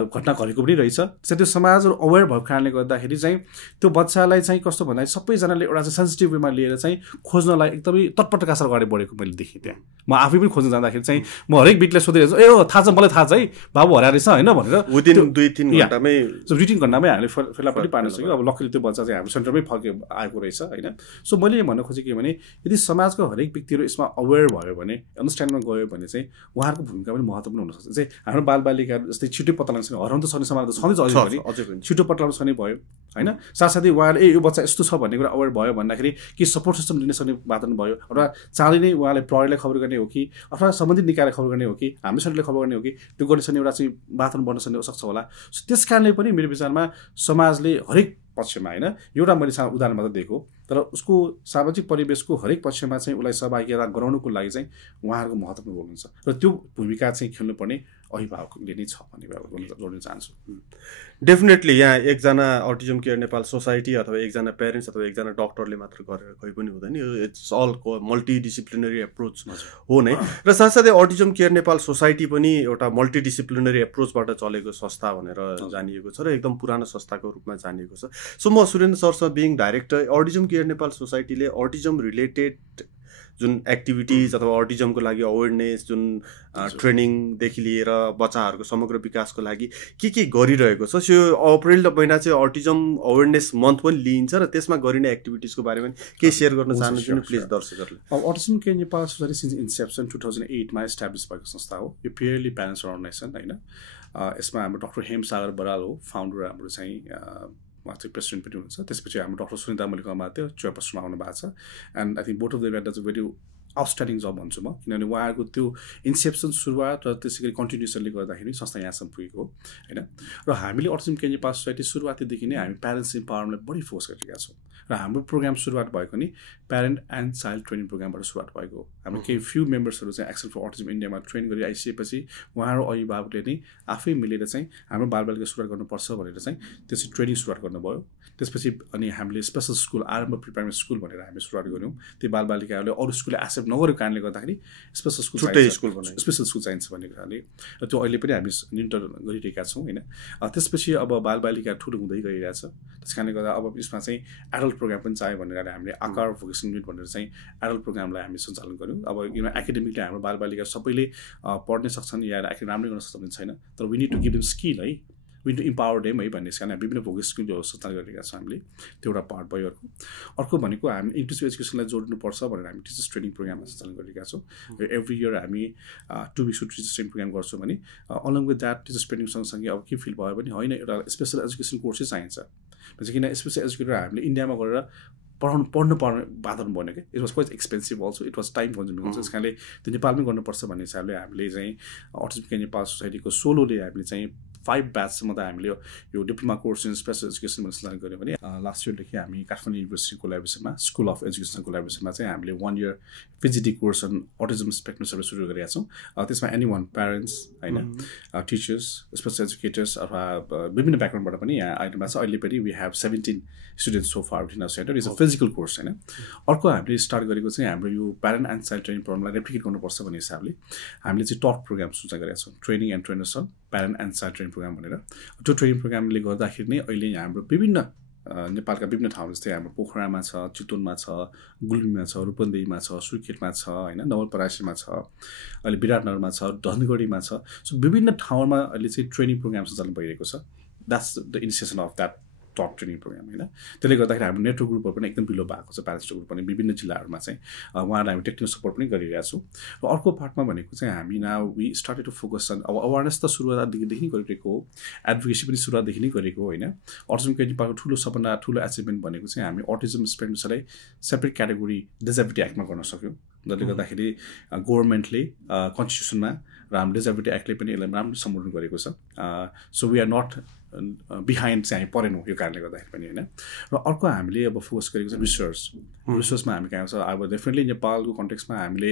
घटना घटेको पनि रहेछ। त्यसै त्यो समाजहरू अवेर भएको कारणले गर्दाखेरि चाहिँ त्यो बच्चालाई चाहिँ कस्तो भन्दाखेरि सबैजनाले एउटा चाहिँ सेन्सिटिभ वेमा लिएर चाहिँ खोज्नलाई एकदमै तत्परताका अगाडि बढेको मैले देखेँ त्यहाँ। म आफै पनि खोज्न जाँदाखेरि चाहिँ म हरेक बिटलाई सोधिरहेको ए थाहा छ, मलाई थाहा छ है बाबु हराएर रहेछ होइन भनेर विदिन 2-3 घन्टामै 2-3 घन्टामै हामीले फेला पनि पार्न सक्यो। अब लकली त्यो बच्चा चाहिँ हाम्रो सेन्टरमै आएको रहेछ होइन। सो मैले भन्न खोजेँ के भने यदि समाजको हरेक व्यक्तिहरू यसमा अवेर भयो भने, अन्डरस्ट्यान्डमा गयो भने चाहिँ उहाँहरूको भूमिका पनि महत्त्वपूर्ण हुनसक्छ। चाहिँ हाम्रो बालबालिकाहरू जस्तै छिटो पत्ता लाग्छ, हराउन त सक्ने समाज त छँदैछ अझै छिटो पत्ता लाग्न सक्ने भयो होइन। साथसाथै उहाँले यो बच्चा यस्तो छ भन्ने कुरा अवेर भयो भन्दाखेरि के सपोर्ट सिस्टम दिन सक्ने वातावरण भयो, अथवा चाँडै नै उहाँले प्रहरीलाई खबर गर्ने हो कि अथवा सम्बन्धित निकायलाई खबर गर्ने हो कि हाम्रो सेन्टरले खबर गर्ने हो कि त्यो गर्ने सक्ने एउटा चाहिँ वातावरण बन्न सक्ने सक्छ होला। सो त्यस कारणले पनि मेरो विचारमा समाजले हरेक पक्षमा होइन, एउटा मैले सानो उदाहरण मात्र दिएको, तर उसको सामाजिक परिवेशको हरेक पक्षमा चाहिँ उसलाई सहभागिता गराउनुको लागि चाहिँ उहाँहरूको महत्त्वपूर्ण रोल हुन्छ र त्यो भूमिका चाहिँ खेल्नुपर्ने अभिभावकले नै छ भन्ने कुरा जोड्न चाहन्छु। डेफिनेटली यहाँ एकजना अटिजम केयर नेपाल सोसाइटी अथवा एकजना प्यारेन्ट्स अथवा एकजना डक्टरले मात्र गरेर कोही पनि हुँदैन, यो इट्स अल मल्टिडिसिप्लिनरी एप्रोच हो नै। र साथसाथै अटिजम केयर नेपाल सोसाइटी पनि एउटा मल्टिडिसिप्लिनरी एप्रोचबाट चलेको संस्था भनेर जानिएको छ र एकदम पुरानो संस्थाको रूपमा जानिएको छ। सो म सुरेन्द्र सरसँग being director autism care Nepal सोसाइटीले अटिजम रिलेटेड जुन एक्टिभिटिज अथवा अटिजमको लागि अवेरनेस जुन ट्रेनिङदेखि लिएर बच्चाहरूको समग्र विकासको लागि के गरिरहेको छ। सो अप्रिल महिना चाहिँ अटिजम अवेरनेस मन्थ पनि लिइन्छ र त्यसमा गरिने एक्टिभिटिजको बारेमा केही सेयर गर्न चाहनुहुन्छ भने प्लिज दर्शकहरूले। अब autism care Nepal society since inception 2008मा इस्टाब्लिस भएको संस्था हो। यो प्योरली प्यारेन्ट्स अर्गनाइजेसन होइन। यसमा हाम्रो डक्टर हेमसागर बराल हो फाउन्डर, हाम्रो चाहिँ उहाँ चाहिँ प्रेसिडेन्ट पनि हुनुहुन्छ। त्यसपछि हाम्रो डक्टर सुनिता मल्लिक थियो चेयरपर्सन आउनु भएको छ। And I think both of them does a very outstanding जब भन्छु म, किनभने उहाँहरूको त्यो इन्सेप्सन सुरुवात र त्यसै गरी कन्टिन्युसनले गर्दाखेरि संस्था यहाँसम्म पुगेको हो होइन। र हामीले अटिज्म केयर नेपाल सोसाइटी सुरुवातीदेखि नै हामी प्यारेन्ट्स इम्पावरमेन्टलाई बढी फोकस गरिरहेका छौँ र हाम्रो प्रोग्राम सुरुवात भएको नि प्यारेन्ट एन्ड चाइल्ड ट्रेनिङ प्रोग्रामबाट सुरुवात भएको हो। हाम्रो केही फ्यु मेम्बर्सहरू चाहिँ एक्सन फर अटिज्म इन्डियामा ट्रेन गरी आइसकेपछि उहाँहरू अभिभावकले नै आफै मिलेर चाहिँ हाम्रो बालबालिका सुरुवात गर्नुपर्छ भनेर चाहिँ त्यसरी ट्रेनिङ सुरुवात गर्नुभयो। त्यसपछि अनि हामीले स्पेसल स्कुल आरम्भ प्रिपेयरमेन्ट स्कुल भनेर हामी सुरुवात गऱ्यौँ। त्यो बालबालिकाहरूले अरू स्कुलले एक्सेप्ट नगरेको कारणले गर्दाखेरि स्पेसल स्कुल चाहिन्छ भन्ने कुराले र त्यो अहिले पनि हामी निरन्तर गरिरहेका छौँ होइन। त्यसपछि अब बालबालिका ठुलो हुँदै गइरहेछ, त्यस कारणले गर्दा अब यसमा चाहिँ एडल्ट प्रोग्राम पनि चाहियो भनेर हामीले आकार भोकेसन युनिट भनेर चाहिँ एडल्ट प्रोग्रामलाई हामी सञ्चालन गऱ्यौँ। अब यो एकाडेमिकली हाम्रो बालबालिका सबैले पढ्नै सक्छन् या राम्रै गर्न सक्छ भन्ने छैन, तर we need to give them skill है, we need to empower them है भन्ने कारण विभिन्न भोकेस स्किलहरू सञ्चालन गरिरहेका छौँ हामीले। त्यो एउटा पार्ट भयो। अर्को भनेको हामी इन्क्लुसिभ एजुकेसनलाई जोड्नुपर्छ भनेर हामी टिचर्स ट्रेनिङ प्रोग्राममा सञ्चालन गरिरहेका छौँ। एभ्री इयर हामी 2 weeks टिचर्स ट्रेनिङ प्रोग्राम गर्छौँ भने along with that teachers training सँगसँगै अब के फिल भयो भने होइन एउटा स्पेसल एजुकेसन कोर्सै चाहिन्छ भन्छ, किन स्पेसल एजुकेटर हामीले इन्डियामा गएर पढ्नु पर्ने बाधन बन्यो कि it was quite expensive also, it was time consuming also. त्यस कारणले त्यो नेपालमै गर्नुपर्छ भन्ने हिसाबले हामीले चाहिँ अटिज्म केयर नेपाल सोसाइटीको सोलोले हामीले चाहिँ 5 ब्याचसम्म त हामीले यो diploma course in special education भनेर सञ्चालन गऱ्यौँ भने लास्ट इयरदेखि हामी काठमाडौँ युनिभर्सिटी कोलाबोरेसनमा स्कुल अफ एजुकेसन कोलाबोरेसनमा चाहिँ हामीले 1 year PGD course on autism spectrum service सुरु गरेका छौँ। त्यसमा एनी वान प्यारेन्ट्स होइन, टिचर्स, स्पेसल एजुकेटर्स अथवा विभिन्न ब्याकग्राउन्डबाट पनि यहाँ आइटममा छ। अहिले पनि we have 17 students so far within our center. Is a physical course होइन। अर्को हामीले स्टार्ट गरेको चाहिँ हाम्रो यो प्यारेन्ट एन्ड चाइल्ड ट्रेनिङ प्रोग्रामलाई रेप्लिकेट गर्नुपर्छ भन्ने हिसाबले हामीले चाहिँ टक प्रोग्राम सूचना गरेका छौँ, training and trainers on parent and child training programme भनेर। त्यो ट्रेनिङ प्रोग्रामले गर्दाखेरि नै अहिले हाम्रो विभिन्न नेपालका विभिन्न ठाउँ जस्तै हाम्रो पोखरामा छ, चितवनमा छ, गुल्मीमा छ, रूपन्देहीमा छ, सुर्खेतमा छ होइन, नवलपरासीमा छ, अहिले विराटनगरमा छ, धनगढीमा छ। सो विभिन्न ठाउँमा अहिले चाहिँ ट्रेनिङ प्रोग्राम सञ्चालन भइरहेको छ। That's the initiation of that top training programme होइन। त्यसले गर्दाखेरि हाम्रो नेटवर्क ग्रुपहरू पनि एकदम बिलो भएको छ, प्यारेन्ट्स ग्रुप पनि विभिन्न जिल्लाहरूमा चाहिँ उहाँहरूलाई हामी टेक्निकल सपोर्ट पनि गरिरहेका छौँ। र अर्को पार्टमा भनेको चाहिँ हामी now we started to focus on अब अवेरनेस त सुरुवातदेखि गरिरहेको हो, एडभोकेसी पनि सुरुवातदेखि नै गरेको हो होइन। अटिज्म केयर नेपालको ठुलो सपना ठुलो एचिभमेन्ट भनेको चाहिँ हामी अटिज्म स्पेक्ट्रमलाई सेपरेट क्याटेगोरी डिजेबिलिटी एक्टमा गर्न सक्यौँ, जसले गर्दाखेरि गभर्मेन्टले कन्स्टिट्युसनमा र हाम्रो डिजेबिलिटी एक्टले पनि यसलाई राम्रो सम्बोधन गरेको छ। So we are not behind चाहिँ हामी परेनौँ यो कारणले गर्दाखेरि पनि होइन। र अर्को हामीले अब फोकस गरेको छ रिसर्चमा हामी कहाँ छ। अब डेफिनेटली नेपालको कन्टेक्समा हामीले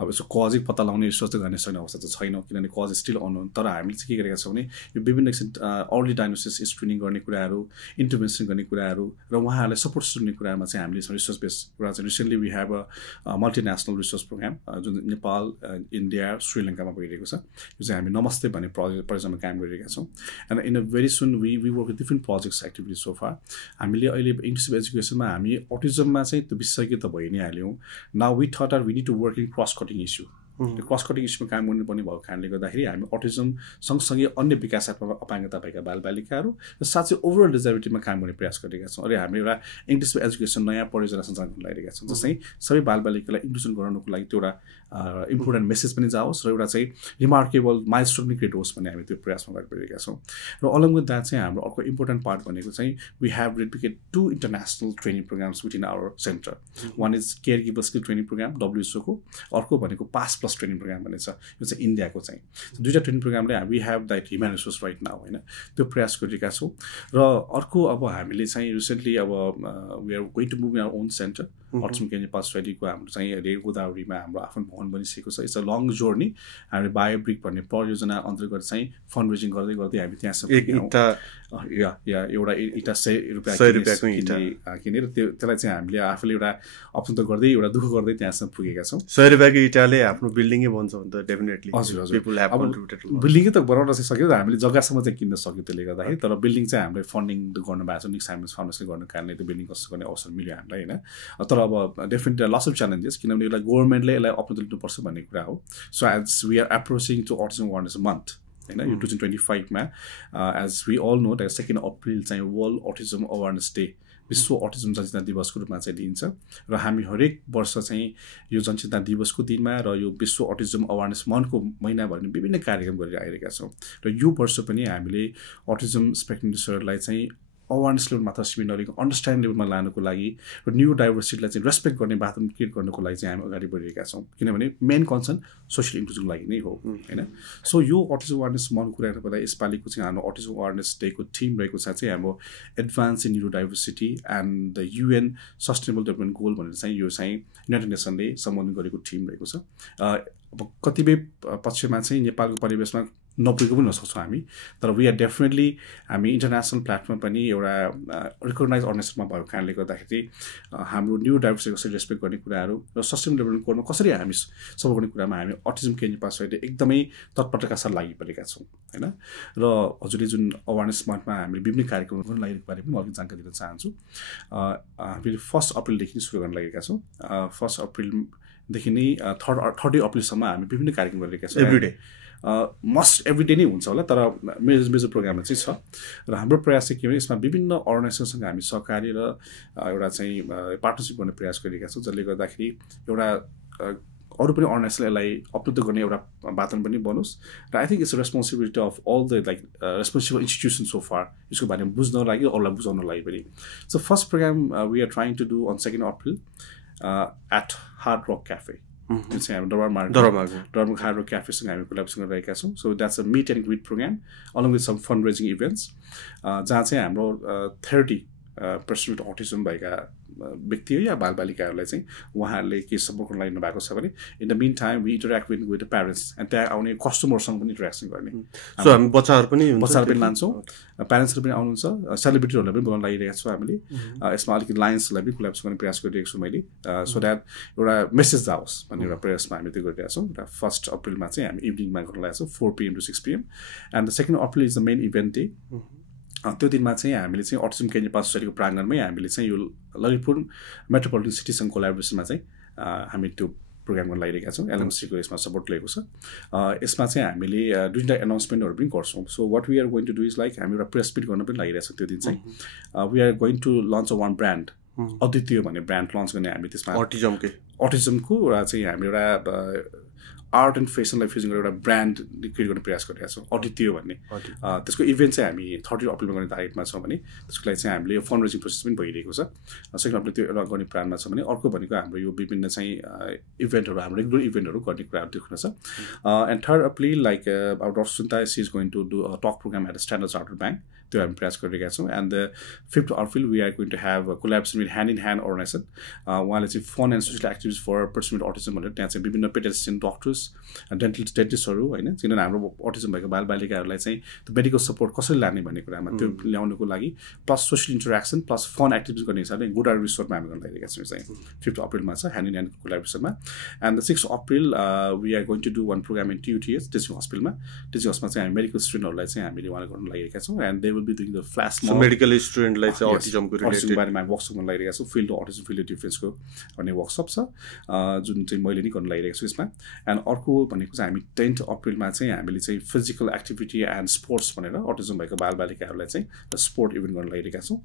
अब यसो कजै पत्ता लगाउने रिसर्च त गर्ने सक्ने अवस्था चाहिँ छैन, किनभने कज स्टिल अननोन। तर हामीले चाहिँ के गरेका छौँ भने यो विभिन्न अर्ली डायग्नोसिस स्क्रिनिङ गर्ने कुराहरू, इन्टरभेन्सन गर्ने कुराहरू र उहाँहरूलाई सपोर्ट सुन्ने कुरामा चाहिँ हामीले रिसर्च बेस कुरा चाहिँ recently we have a multinational research programme जुन नेपाल, इन्डिया, श्रीलङ्कामा भइरहेको छ। यो चाहिँ हामी नमस्ते भन्ने परियोजनामा काम गरिरहेका छौँ। And in a very soon we work with different projects activities so far. हामीले अहिले इन्क्लुसिभ एजुकेसनमा हामी अटिज्ममा चाहिँ त्यो विषय त भइ नै हाल्यौँ। Now we thought are we need to work in cross cutting issue. त्यो क्रस कटिङ इस्युमा काम गर्नुपर्ने भएको कारणले गर्दाखेरि हामी अटिज्म सँगसँगै अन्य विकासात्मक अपाङ्गता भएका बालबालिकाहरू र साथै ओभरअल डिजेबिलिटीमा काम गर्ने प्रयास गरिरहेका छौँ। र हामी एउटा इङ्ग्लिस एजुकेसन नयाँ परियोजना सञ्चालन गर्न लागिरहेका छौँ, जस्तै सबै बालबालिकालाई इन्क्लुजन गराउनको लागि त्यो एउटा इम्पोर्टेन्ट मेसेज पनि जाओस् र एउटा चाहिँ रिमार्केबल माइलस्टोन पनि क्रिएट होस् भन्ने हामी त्यो प्रयासमा गरिरहेका छौँ। र अलङ विथ द्याट चाहिँ हाम्रो अर्को इम्पोर्टेन्ट पार्ट भनेको चाहिँ we have replicate 2 international training programmes within our centre. One is care giver skill training programme WHO को, अर्को भनेको पास प्लस ट्रेनिङ प्रोग्राम भन्ने छ, यो चाहिँ इन्डियाको चाहिँ। दुईवटा ट्रेनिङ प्रोग्रामले we have that human resource right now होइन, त्यो प्रयास गरिरहेका छौँ। र अर्को अब हामीले चाहिँ रिसेन्टली अब we are going to move in our own center. Autism care Nepal सोसाइटीको हाम्रो चाहिँ गोदावरीमा हाम्रो आफ्नो भवन बनिसकेको छ। It's a long journey. हामीले बायोब्रिक भन्ने परियोजना अन्तर्गत चाहिँ फन्ड रेजिङ गर्दै गर्दै हामी त्यहाँसम्म एउटा इँटा 100 रुपियाँको इँटा किनेर त्यसलाई चाहिँ हामीले आफूले एउटा अप्सन त गर्दै एउटा दुःख गर्दै त्यहाँसम्म पुगेका छौँ। 100 रुपियाँको इँटाले आफ्नो बिल्डिङै बन्छ भने त डेफिनेटली हजुर बिल्डिङै त बनाउन चाहिँ सक्यो, हामीले जग्गासम्म चाहिँ किन्न सक्यो। त्यसले गर्दाखेरि तर बिल्डिङ चाहिँ हामीले फन्डिङ गर्नु भएको छ, निक्स साइमन्स फाउन्डेसनले गर्नु कारणले त्यो बिल्डिङ कस्तो गर्ने अवसर मिल्यो हामीलाई होइन। तर अब डेफिनेटली लस अफ च्यालेन्जेस, किनभने यसलाई गभर्मेन्टले यसलाई अप्नाउन लिनुपर्छ भन्ने कुरा हो। So as we are approaching to autism awareness month होइन, यो 2025मा as we all know that 2 April चाहिँ वर्ल्ड अटिज्म अवेरनेस डे, विश्व अटिज्म जनचेतना दिवसको रूपमा चाहिँ लिइन्छ। र हामी हरेक वर्ष चाहिँ यो जनचेतना दिवसको दिनमा र यो विश्व अटिज्म अवेरनेस मन्थको महिनाभरि विभिन्न कार्यक्रम गरेर आइरहेका छौँ। र यो वर्ष पनि हामीले अटिज्म स्पेक्ट्रम डिसअर्डरलाई चाहिँ अवेरनेस लेभल मात्र सीमित नलिएको अन्डरस्ट्यान्डिङ लेभलमा लानुको लागि र न्यू डाइभर्सिटीलाई चाहिँ रेस्पेक्ट गर्ने वातावरण क्रिएट गर्नुको लागि चाहिँ हामी अगाडि बढिरहेका छौँ किनभने मेन कन्सर्न सोसियल इन्क्लुजनको लागि नै हो होइन सो यो अटिजम अवेरनेस मन कुरा पर्दा यसपालिको चाहिँ हाम्रो अटिजम अवेरनेस डेको थिम रहेको छ चाहिँ हाम्रो advance in new diversity and the UN sustainable development goal भनेर चाहिँ यो चाहिँ युनाइटेड नेसनले सम्बोधन गरेको थिम रहेको छ अब कतिपय पक्षमा चाहिँ नेपालको परिवेशमा नपुगेको पनि नसक्छौँ हामी तर वी आर डेफिनेटली हामी इन्टरनेसनल प्लेटफर्म पनि एउटा रिकगनाइज अर्गनाइजेसनमा भएको कारणले गर्दाखेरि हाम्रो न्यू डाइभर्सिटी कसरी रेस्पेक्ट गर्ने कुराहरू र सस्टेनेबल डेभलपमेन्ट गोलमा कसरी हामी सपोर्ट गर्ने कुरामा हामी अटिजम केयर नेपालले एकदमै तत्परताका साथ लागिपरेका छौँ होइन र हजुरले जुन अवेरनेस मन्थमा हामीले विभिन्न कार्यक्रमहरू पनि लागेको बारे पनि म अलिक जानकारी दिन चाहन्छु हामीले 1 अप्रिलदेखि सुरु गर्न लागेका छौँ 1 अप्रिलदेखि नै 30 अप्रिलसम्म हामी विभिन्न कार्यक्रम गरिरहेका छौँ एभ्रीडे मस्ट एभ्रिडे नै हुन्छ होला तर मेजर प्रोग्राममा चाहिँ छ र हाम्रो प्रयास चाहिँ के भने यसमा विभिन्न अर्गनाइजेसनसँग हामी सहकारी र एउटा चाहिँ पार्टनरसिप गर्ने प्रयास गरिरहेका छौँ जसले गर्दाखेरि एउटा अरू पनि अर्गनाइजेसनले यसलाई अपलोड गर्ने एउटा वातावरण पनि बनोस् र I think it's responsibility of all the like responsible institution so far यसको बारेमा बुझ्नको लागि अरूलाई बुझाउनको लागि पनि so first programme we are trying to do on 2 April at Hard Rock Cafe त्यो चाहिँ हामी डरमा हार्ड रक क्याफेसँग हामी कोलाबोरेसन गरिरहेका छौँ so that's a meet and greet programme along with some fund raising events जहाँ चाहिँ हाम्रो 30% विथ अटिजम भएका व्यक्ति या बालबालिकाहरूलाई चाहिँ उहाँहरूले के सपोर्ट गर्न लागि नभएको छ भने in the mean time we interact with the parents and त्यहाँ आउने कस्टमरसँग पनि इन्टरेक्सन गर्ने सो हामी बच्चाहरू पनि लान्छौँ प्यारेन्ट्सहरू पनि आउनुहुन्छ सेलिब्रिटीहरूलाई पनि बोलाउन लागिरहेका छौँ हामीले यसमा अलिकति लायन्सलाई पनि कोल्याप्स गर्ने प्रयास गरिरहेको छु मैले सो द्याट एउटा मेसेज जाओस् भन्ने एउटा प्रयासमा हामी त्यो गरिरहेका छौँ र 1 अप्रिलमा चाहिँ हामी इभिनिङमा गर्न लागेको छौँ 4 PM to 6 PM and the 2 April is the main event day त्यो दिनमा चाहिँ हामीले चाहिँ अटिजम केयर नेपाल सोसाइटीको प्राङ्गणमै हामीले चाहिँ यो ललितपुर मेट्रोपोलिटन सिटीसँग कोलाबोरेसनमा चाहिँ हामी त्यो प्रोग्राम गर्न लागिरहेका छौँ LMCको यसमा सपोर्ट लिएको छ यसमा चाहिँ हामीले दुईवटा एनाउन्समेन्टहरू पनि गर्छौँ so what we are going to do is like हामी एउटा प्रेस मिट गर्न पनि लागिरहेको छौँ त्यो दिन चाहिँ we are going to launch a 1 brand Adwitiya भन्ने ब्रान्ड लन्च गर्ने हामी त्यसमा अटिजमको एउटा चाहिँ हामी एउटा आर्ट एन्ड फेसनलाई फ्युजन गरेर एउटा ब्रान्ड क्रिएट गर्ने प्रयास गरिरहेका छौँ अद्वितीय भन्ने त्यसको इभेन्ट चाहिँ हामी 30 अप्रिलमा गर्ने टार्गेटमा छौँ भने त्यसको लागि चाहिँ हामीले फन्ड रेजिङ प्रोसेस पनि भइरहेको छ 2 अप्रिल त्यो एउटा गर्ने प्लानमा छ भने अर्को भनेको हाम्रो यो विभिन्न चाहिँ इभेन्टहरू हाम्रो रेगुलर इभेन्टहरू गर्ने कुराहरू देख्न छ and 3 April like our doctor Sunta she is going to do a talk program at Standard Chartered Bank त्यो हामी प्रयास गरिरहेका छौँ and the 5th April we are going to have collaboration with hand in hand organization उहाँले चाहिँ fun and social activities for person with autism भनेर त्यहाँ चाहिँ विभिन्न पेडियाट्रिसियन डक्टर्स डेन्टिस्टहरू होइन किनभने हाम्रो अटिजम भएको बालबालिकाहरूलाई चाहिँ त्यो मेडिकल सपोर्ट कसरी लाने भन्ने कुरामा त्यो ल्याउनुको लागि plus social interaction plus fun activities गर्ने हिसाबले गोदावरी रिसोर्टमा हामी गर्न लागिरहेका छौँ चाहिँ 5th अप्रिलमा छ ह्यान्ड इन ह्यान्ड कोलाबोरेसनमा and the 6th April we are going to do 1 program in TUTS teaching हस्पिटलमा टिचिङ हस्पिटलमा चाहिँ हामी मेडिकल स्टुडेन्टहरूलाई चाहिँ हामीले उहाँलाई गर्न लागिरहेका छौँ and they will be doing the flash medical स्टुडेन्टलाई चाहिँ अटिजमको रिलेटेड बारेमा वर्कसप गर्न लागिरहेका छौँ फिल्ड अटिजम फिल्ड डिफरेन्सको भन्ने वर्कसप छ जुन चाहिँ मैले नै गर्न लागिरहेको छु यसमा एन्ड अर्को भनेको चाहिँ हामी 10th अप्रिलमा चाहिँ हामीले चाहिँ फिजिकल एक्टिभिटी एन्ड स्पोर्ट्स भनेर अटिजम भएको बालबालिकाहरूलाई चाहिँ स्पोर्ट इभेन्ट गर्न लागिरहेका छौँ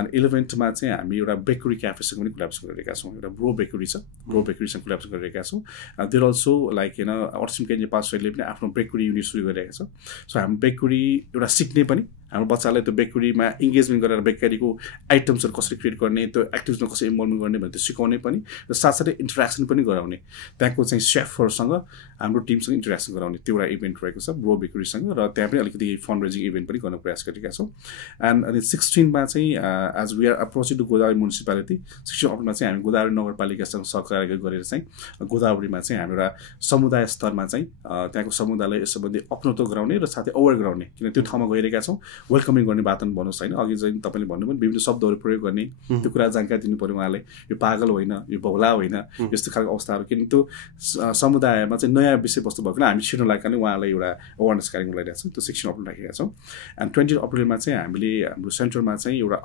एन्ड 11thमा चाहिँ हामी एउटा बेकरी क्याफेसँग पनि कोलाबोरेसन गरिरहेका छौँ एउटा ब्रो बेकरी छ ब्रो बेकरीसँग कोलाबोरेसन गरिरहेका छौँ there also like autism care Nepal सोसाइटीले पनि आफ्नो बेकरी युनिट सुरु गरिरहेका छ सो हामी बेकरी एउटा सिक्ने पनि हाम्रो बच्चालाई त्यो बेकरीमा इङ्गेजमेन्ट गरेर बेकरीको आइटम्सहरू कसरी क्रिएट गर्ने त्यो एक्टिभिटीमा कसरी इन्भल्भमेन्ट गर्ने भनेर त्यो सिकाउने पनि र साथसाथै इन्टरेक्सन पनि गराउने त्यहाँको चाहिँ सेफहरूसँग हाम्रो टिमसँग इन्टरेक्सन गराउने त्यो एउटा इभेन्ट रहेको छ ब्रो बेकरीसँग र त्यहाँ पनि अलिकति फन्ड रेजिङ इभेन्ट पनि गर्न प्रयास गरिरहेका छौँ एन्ड अनि 16मा चाहिँ as we are approaching to Godavari municipality 16 अप्रिलमा चाहिँ हामी गोदावरी नगरपालिकासँग सहकार्य गरेर चाहिँ गोदावरीमा चाहिँ हामी एउटा समुदाय स्तरमा चाहिँ त्यहाँको समुदायलाई यस सम्बन्धी अपनत्व गराउने र साथै अवेर गराउने किन त्यो ठाउँमा गइरहेका छौँ वेलकमिङ गर्ने वातावरण बनोस् होइन अघि चाहिँ तपाईँले भन्नुभयो विभिन्न शब्दहरू प्रयोग गर्ने त्यो कुरा जानकारी दिनु पऱ्यो उहाँलाई यो पागल होइन यो बहुला होइन यस्तो खालको अवस्थाहरू किन त्यो समुदायमा चाहिँ नयाँ विषयवस्तु भएको हामी छिर्न लागेको कारणले उहाँलाई एउटा अवेरनेस कार्यक्रम लगाइरहेको छौँ त्यो 16 अप्रिल राखिरहेका छौँ एन्ड 20 अप्रिलमा चाहिँ हामीले हाम्रो सेन्टरमा चाहिँ एउटा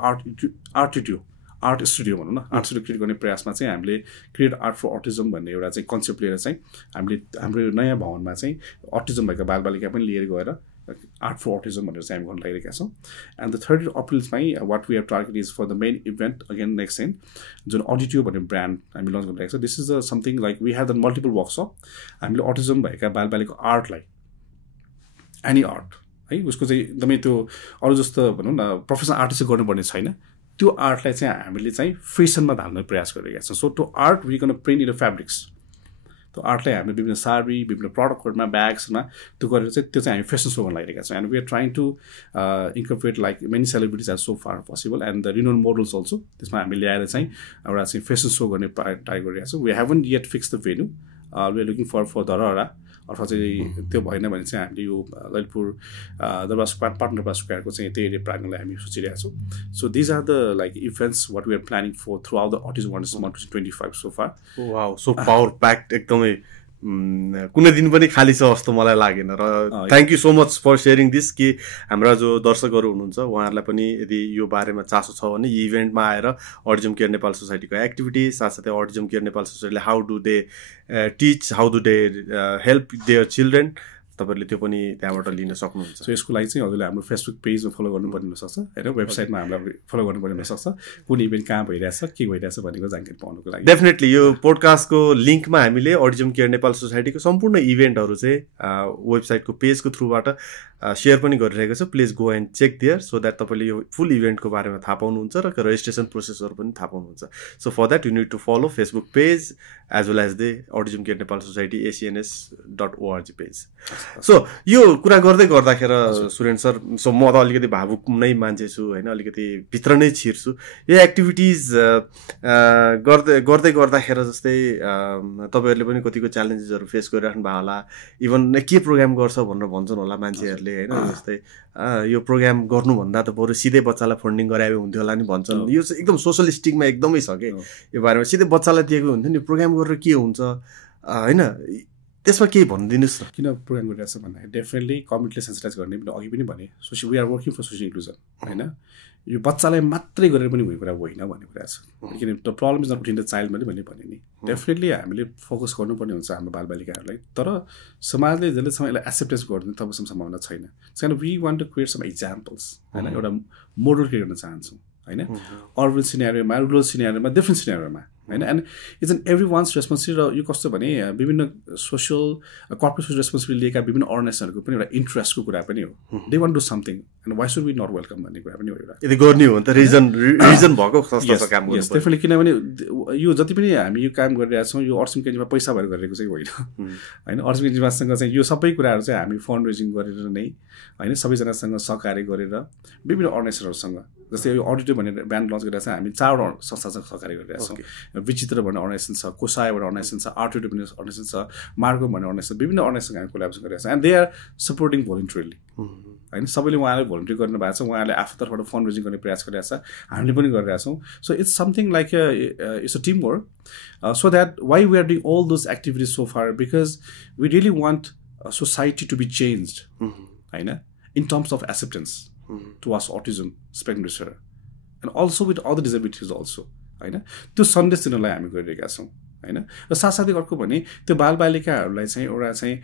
आर्ट स्टुडियो भनौँ न आर्ट स्टुडियो क्रिएट गर्ने प्रयासमा चाहिँ हामीले क्रिएट आर्ट फर अटिजम भन्ने एउटा चाहिँ कन्सेप्ट लिएर चाहिँ हामीले हाम्रो नयाँ भवनमा चाहिँ अटिजम भएको बालबालिका पनि लिएर गएर आर्ट फर अटिजम भनेर चाहिँ हामी गर्न लागिरहेका छौँ एन्ड द 30 अप्रिलमै what we have target is for the main event again next time जुन अडिटियो भन्ने ब्रान्ड हामी लन्च गरिरहेको छ this is a something like we have the multiple workshop हामीले अटिजम भएका बालबालिकाको आर्टलाई एनी आर्ट है उसको चाहिँ एकदमै त्यो अरू जस्तो भनौँ न प्रोफेसनल आर्टिस्ट गर्नुपर्ने छैन त्यो आर्टलाई चाहिँ हामीले चाहिँ फेसनमा ढाल्ने प्रयास गरिरहेका छौँ सो त्यो art we can print in fabrics त्यो आर्टलाई हामीले विभिन्न साडी विभिन्न प्रडक्टहरूमा ब्याग्समा त्यो गरेर चाहिँ त्यो चाहिँ हामी फेसन सो गर्न लागिरहेका छौँ and we are trying to incorporate like many celebrities are so far possible and the renowned models also त्यसमा हामी ल्याएर चाहिँ एउटा चाहिँ फेसन सो गर्ने ट्राई गरिरहेका छौँ we haven't yet fix the venue we are looking for Dharahara अथवा चाहिँ त्यो भएन भने चाहिँ हामीले यो ललितपुर दरबार स्क्वायर पाटनरबार स्क्वायरको चाहिँ त्यही एरिया प्राङ्गणलाई हामी सोचिरहेका छौँ so these are the like events what we are planning for throughout the autism awareness month 2025 so far wow so power packed एकदमै कुनै दिन पनि खाली छ जस्तो मलाई लागेन र thank you so much for sharing this कि हाम्रा जो दर्शकहरू हुनुहुन्छ उहाँहरूलाई पनि यदि यो बारेमा चासो छ भने यो इभेन्टमा आएर अटिजम केयर नेपाल सोसाइटीको एक्टिभिटिज साथसाथै अटिजम केयर नेपाल सोसाइटीले how do they teach how do they help their children तपाईँहरूले त्यो पनि त्यहाँबाट लिन सक्नुहुन्छ सो यसको लागि चाहिँ हजुरले हाम्रो फेसबुक पेजमा फलो गर्नुपर्ने हुनसक्छ होइन वेबसाइटमा हामीलाई फलो गर्नुपर्ने हुनसक्छ कुन इभेन्ट कहाँ भइरहेछ के भइरहेछ भन्नेको जानकारी पाउनुको लागि डेफिनेटली यो पोडकास्टको लिङ्कमा हामीले अटिजम केयर नेपाल सोसाइटीको सम्पूर्ण इभेन्टहरू चाहिँ वेबसाइटको पेजको थ्रुबाट सेयर पनि गरिरहेको छ please go and check there so that तपाईँले यो फुल इभेन्टको बारेमा थाहा पाउनुहुन्छ र रेजिस्ट्रेसन प्रोसेसहरू पनि थाहा पाउनुहुन्छ so for that you need to follow Facebook page as well as the autism care Nepal society acns.org page so यो कुरा गर्दै गर्दाखेरि सुरेन सर सो म त अलिकति भावुक नै मान्छे छु होइन अलिकति भित्र नै छिर्छु यो एक्टिभिटिज गर्दै गर्दाखेरि जस्तै तपाईँहरूले पनि कतिको च्यालेन्जेसहरू फेस गरिराख्नु भयो होला इभन के प्रोग्राम गर्छ भनेर भन्छन् होला मान्छेहरूले होइन जस्तै यो प्रोग्राम गर्नुभन्दा त बरु सिधै बच्चालाई फन्डिङ गराए हुन्थ्यो होला नि भन्छन् यो चाहिँ एकदम सोसल स्टिकमा एकदमै छ कि यो बारेमा सिधै बच्चालाई दिएको हुन्थ्यो नि प्रोग्राम गरेर के हुन्छ होइन त्यसमा केही भनिदिनुहोस् न किन प्रोग्राम गरिरहेछ भन्दाखेरि डेफिनेटली कम्युनिटीले सेन्सिटाइज गर्ने अघि पनि भने we are working for social inclusion होइन यो बच्चालाई मात्रै गरेर पनि हुने कुरा होइन भन्ने कुरा छ किन the problem is not between the child मैले भने नि डेफिनेटली हामीले फोकस गर्नुपर्ने हुन्छ हाम्रो बालबालिकाहरूलाई तर समाजले जहिलेसम्म यसलाई एक्सेप्टेन्स गर्दैन तबसम्म सम्भावना छैन त्यस कारण we want to create some examples होइन एउटा मोडल क्रिएट गर्न चाहन्छौँ होइन अर्बन सिनेरियोमा रुरल सिनेरियोमा डिफ्रेन्ट सिनेरियोमा होइन and it's an every one's responsibility र यो कस्तो भने विभिन्न सोसियल कर्पोरेट सोसियल रेस्पोन्सिबिलिटी लिएका विभिन्न अर्गनाइजेसनहरूको पनि एउटा इन्ट्रेस्टको कुरा पनि हो they want do something and why should we not welcome भन्ने कुरा पनि हो एउटा यदि गर्ने हो भने त रिजन भएको काम यस डेफिनेटली किनभने यो जति पनि हामी यो काम गरिरहेका छौँ यो अटिजम केयर पैसा भएर गरिरहेको चाहिँ होइन होइन अटिजम केयर चाहिँ यो सबै कुराहरू चाहिँ हामी फन्ड रेजिङ गरेर नै होइन सबैजनासँग सहकार्य गरेर विभिन्न अर्गनाइजेसनहरूसँग जस्तै यो अडिटो भनेर ब्यान्ड लन्च गरेर चाहिँ हामी 4 संस्थासँग सहकार्य गरिरहेका छौँ विचित्र भन्ने अर्गनाइजेसन छ कोसाय भन्ने अर्गनाइजेसन छ आर्टिटो भन्ने अर्गनाइजेसन छ मार्गो भन्ने अर्गनाइजेसन विभिन्न अर्गनाइजेसनसँग हामी कोलाबोरेसन गरिरहेका छौँ एन्ड दे आर सपोर्टिङ भोलिन्ट्रीली होइन सबैले उहाँले भोलिन्ट्री गर्नुभएको छ उहाँले आफ्नो तर्फबाट फन्ड रेजिङ गर्ने प्रयास गरिरहेको छ हामीले पनि गरिरहेका छौँ so it's something like it's a team work so that why we are doing all those activities so far because we really want society to be change होइन in terms of acceptance towards autism spectrum disorder and also with other disabilities also होइन त्यो सन्देश दिनलाई हामी गरिरहेका छौँ होइन र साथसाथै अर्को भने त्यो बालबालिकाहरूलाई चाहिँ एउटा चाहिँ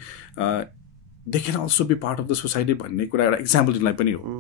they can also be part of the society भन्ने कुरा एउटा इक्जाम्पल दिनलाई पनि हो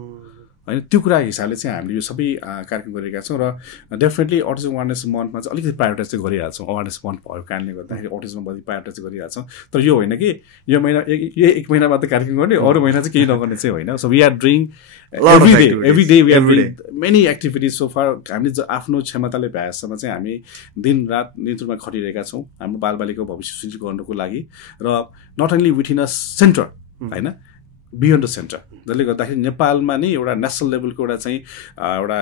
होइन त्यो कुरा हिसाबले चाहिँ हामीले यो सबै कार्यक्रम गरिरहेका छौँ र डेफिनेटली अटिजम अवेरनेस मन्थमा चाहिँ अलिकति प्रायोरिटाइज चाहिँ गरिहाल्छौँ अवेरनेस मन्थ भएको कारणले गर्दाखेरि अटिजममा बढी प्रायोरिटाइज गरिहाल्छौँ तर यो होइन कि यो महिना एक महिना मात्र कार्यक्रम गर्ने अरू महिना चाहिँ केही नगर्ने चाहिँ होइन so we are doing every day we are doing many activities so far हामीले आफ्नो क्षमताले भ्याएसम्म चाहिँ हामी दिन रात नेतृत्वमा खटिरहेका छौँ हाम्रो बालबालिकाको भविष्य सुनिश्चित गर्नुको लागि र not only within a centre होइन बियोन्ड द सेन्टर जसले गर्दाखेरि नेपालमा नै एउटा नेसनल लेभलको एउटा चाहिँ एउटा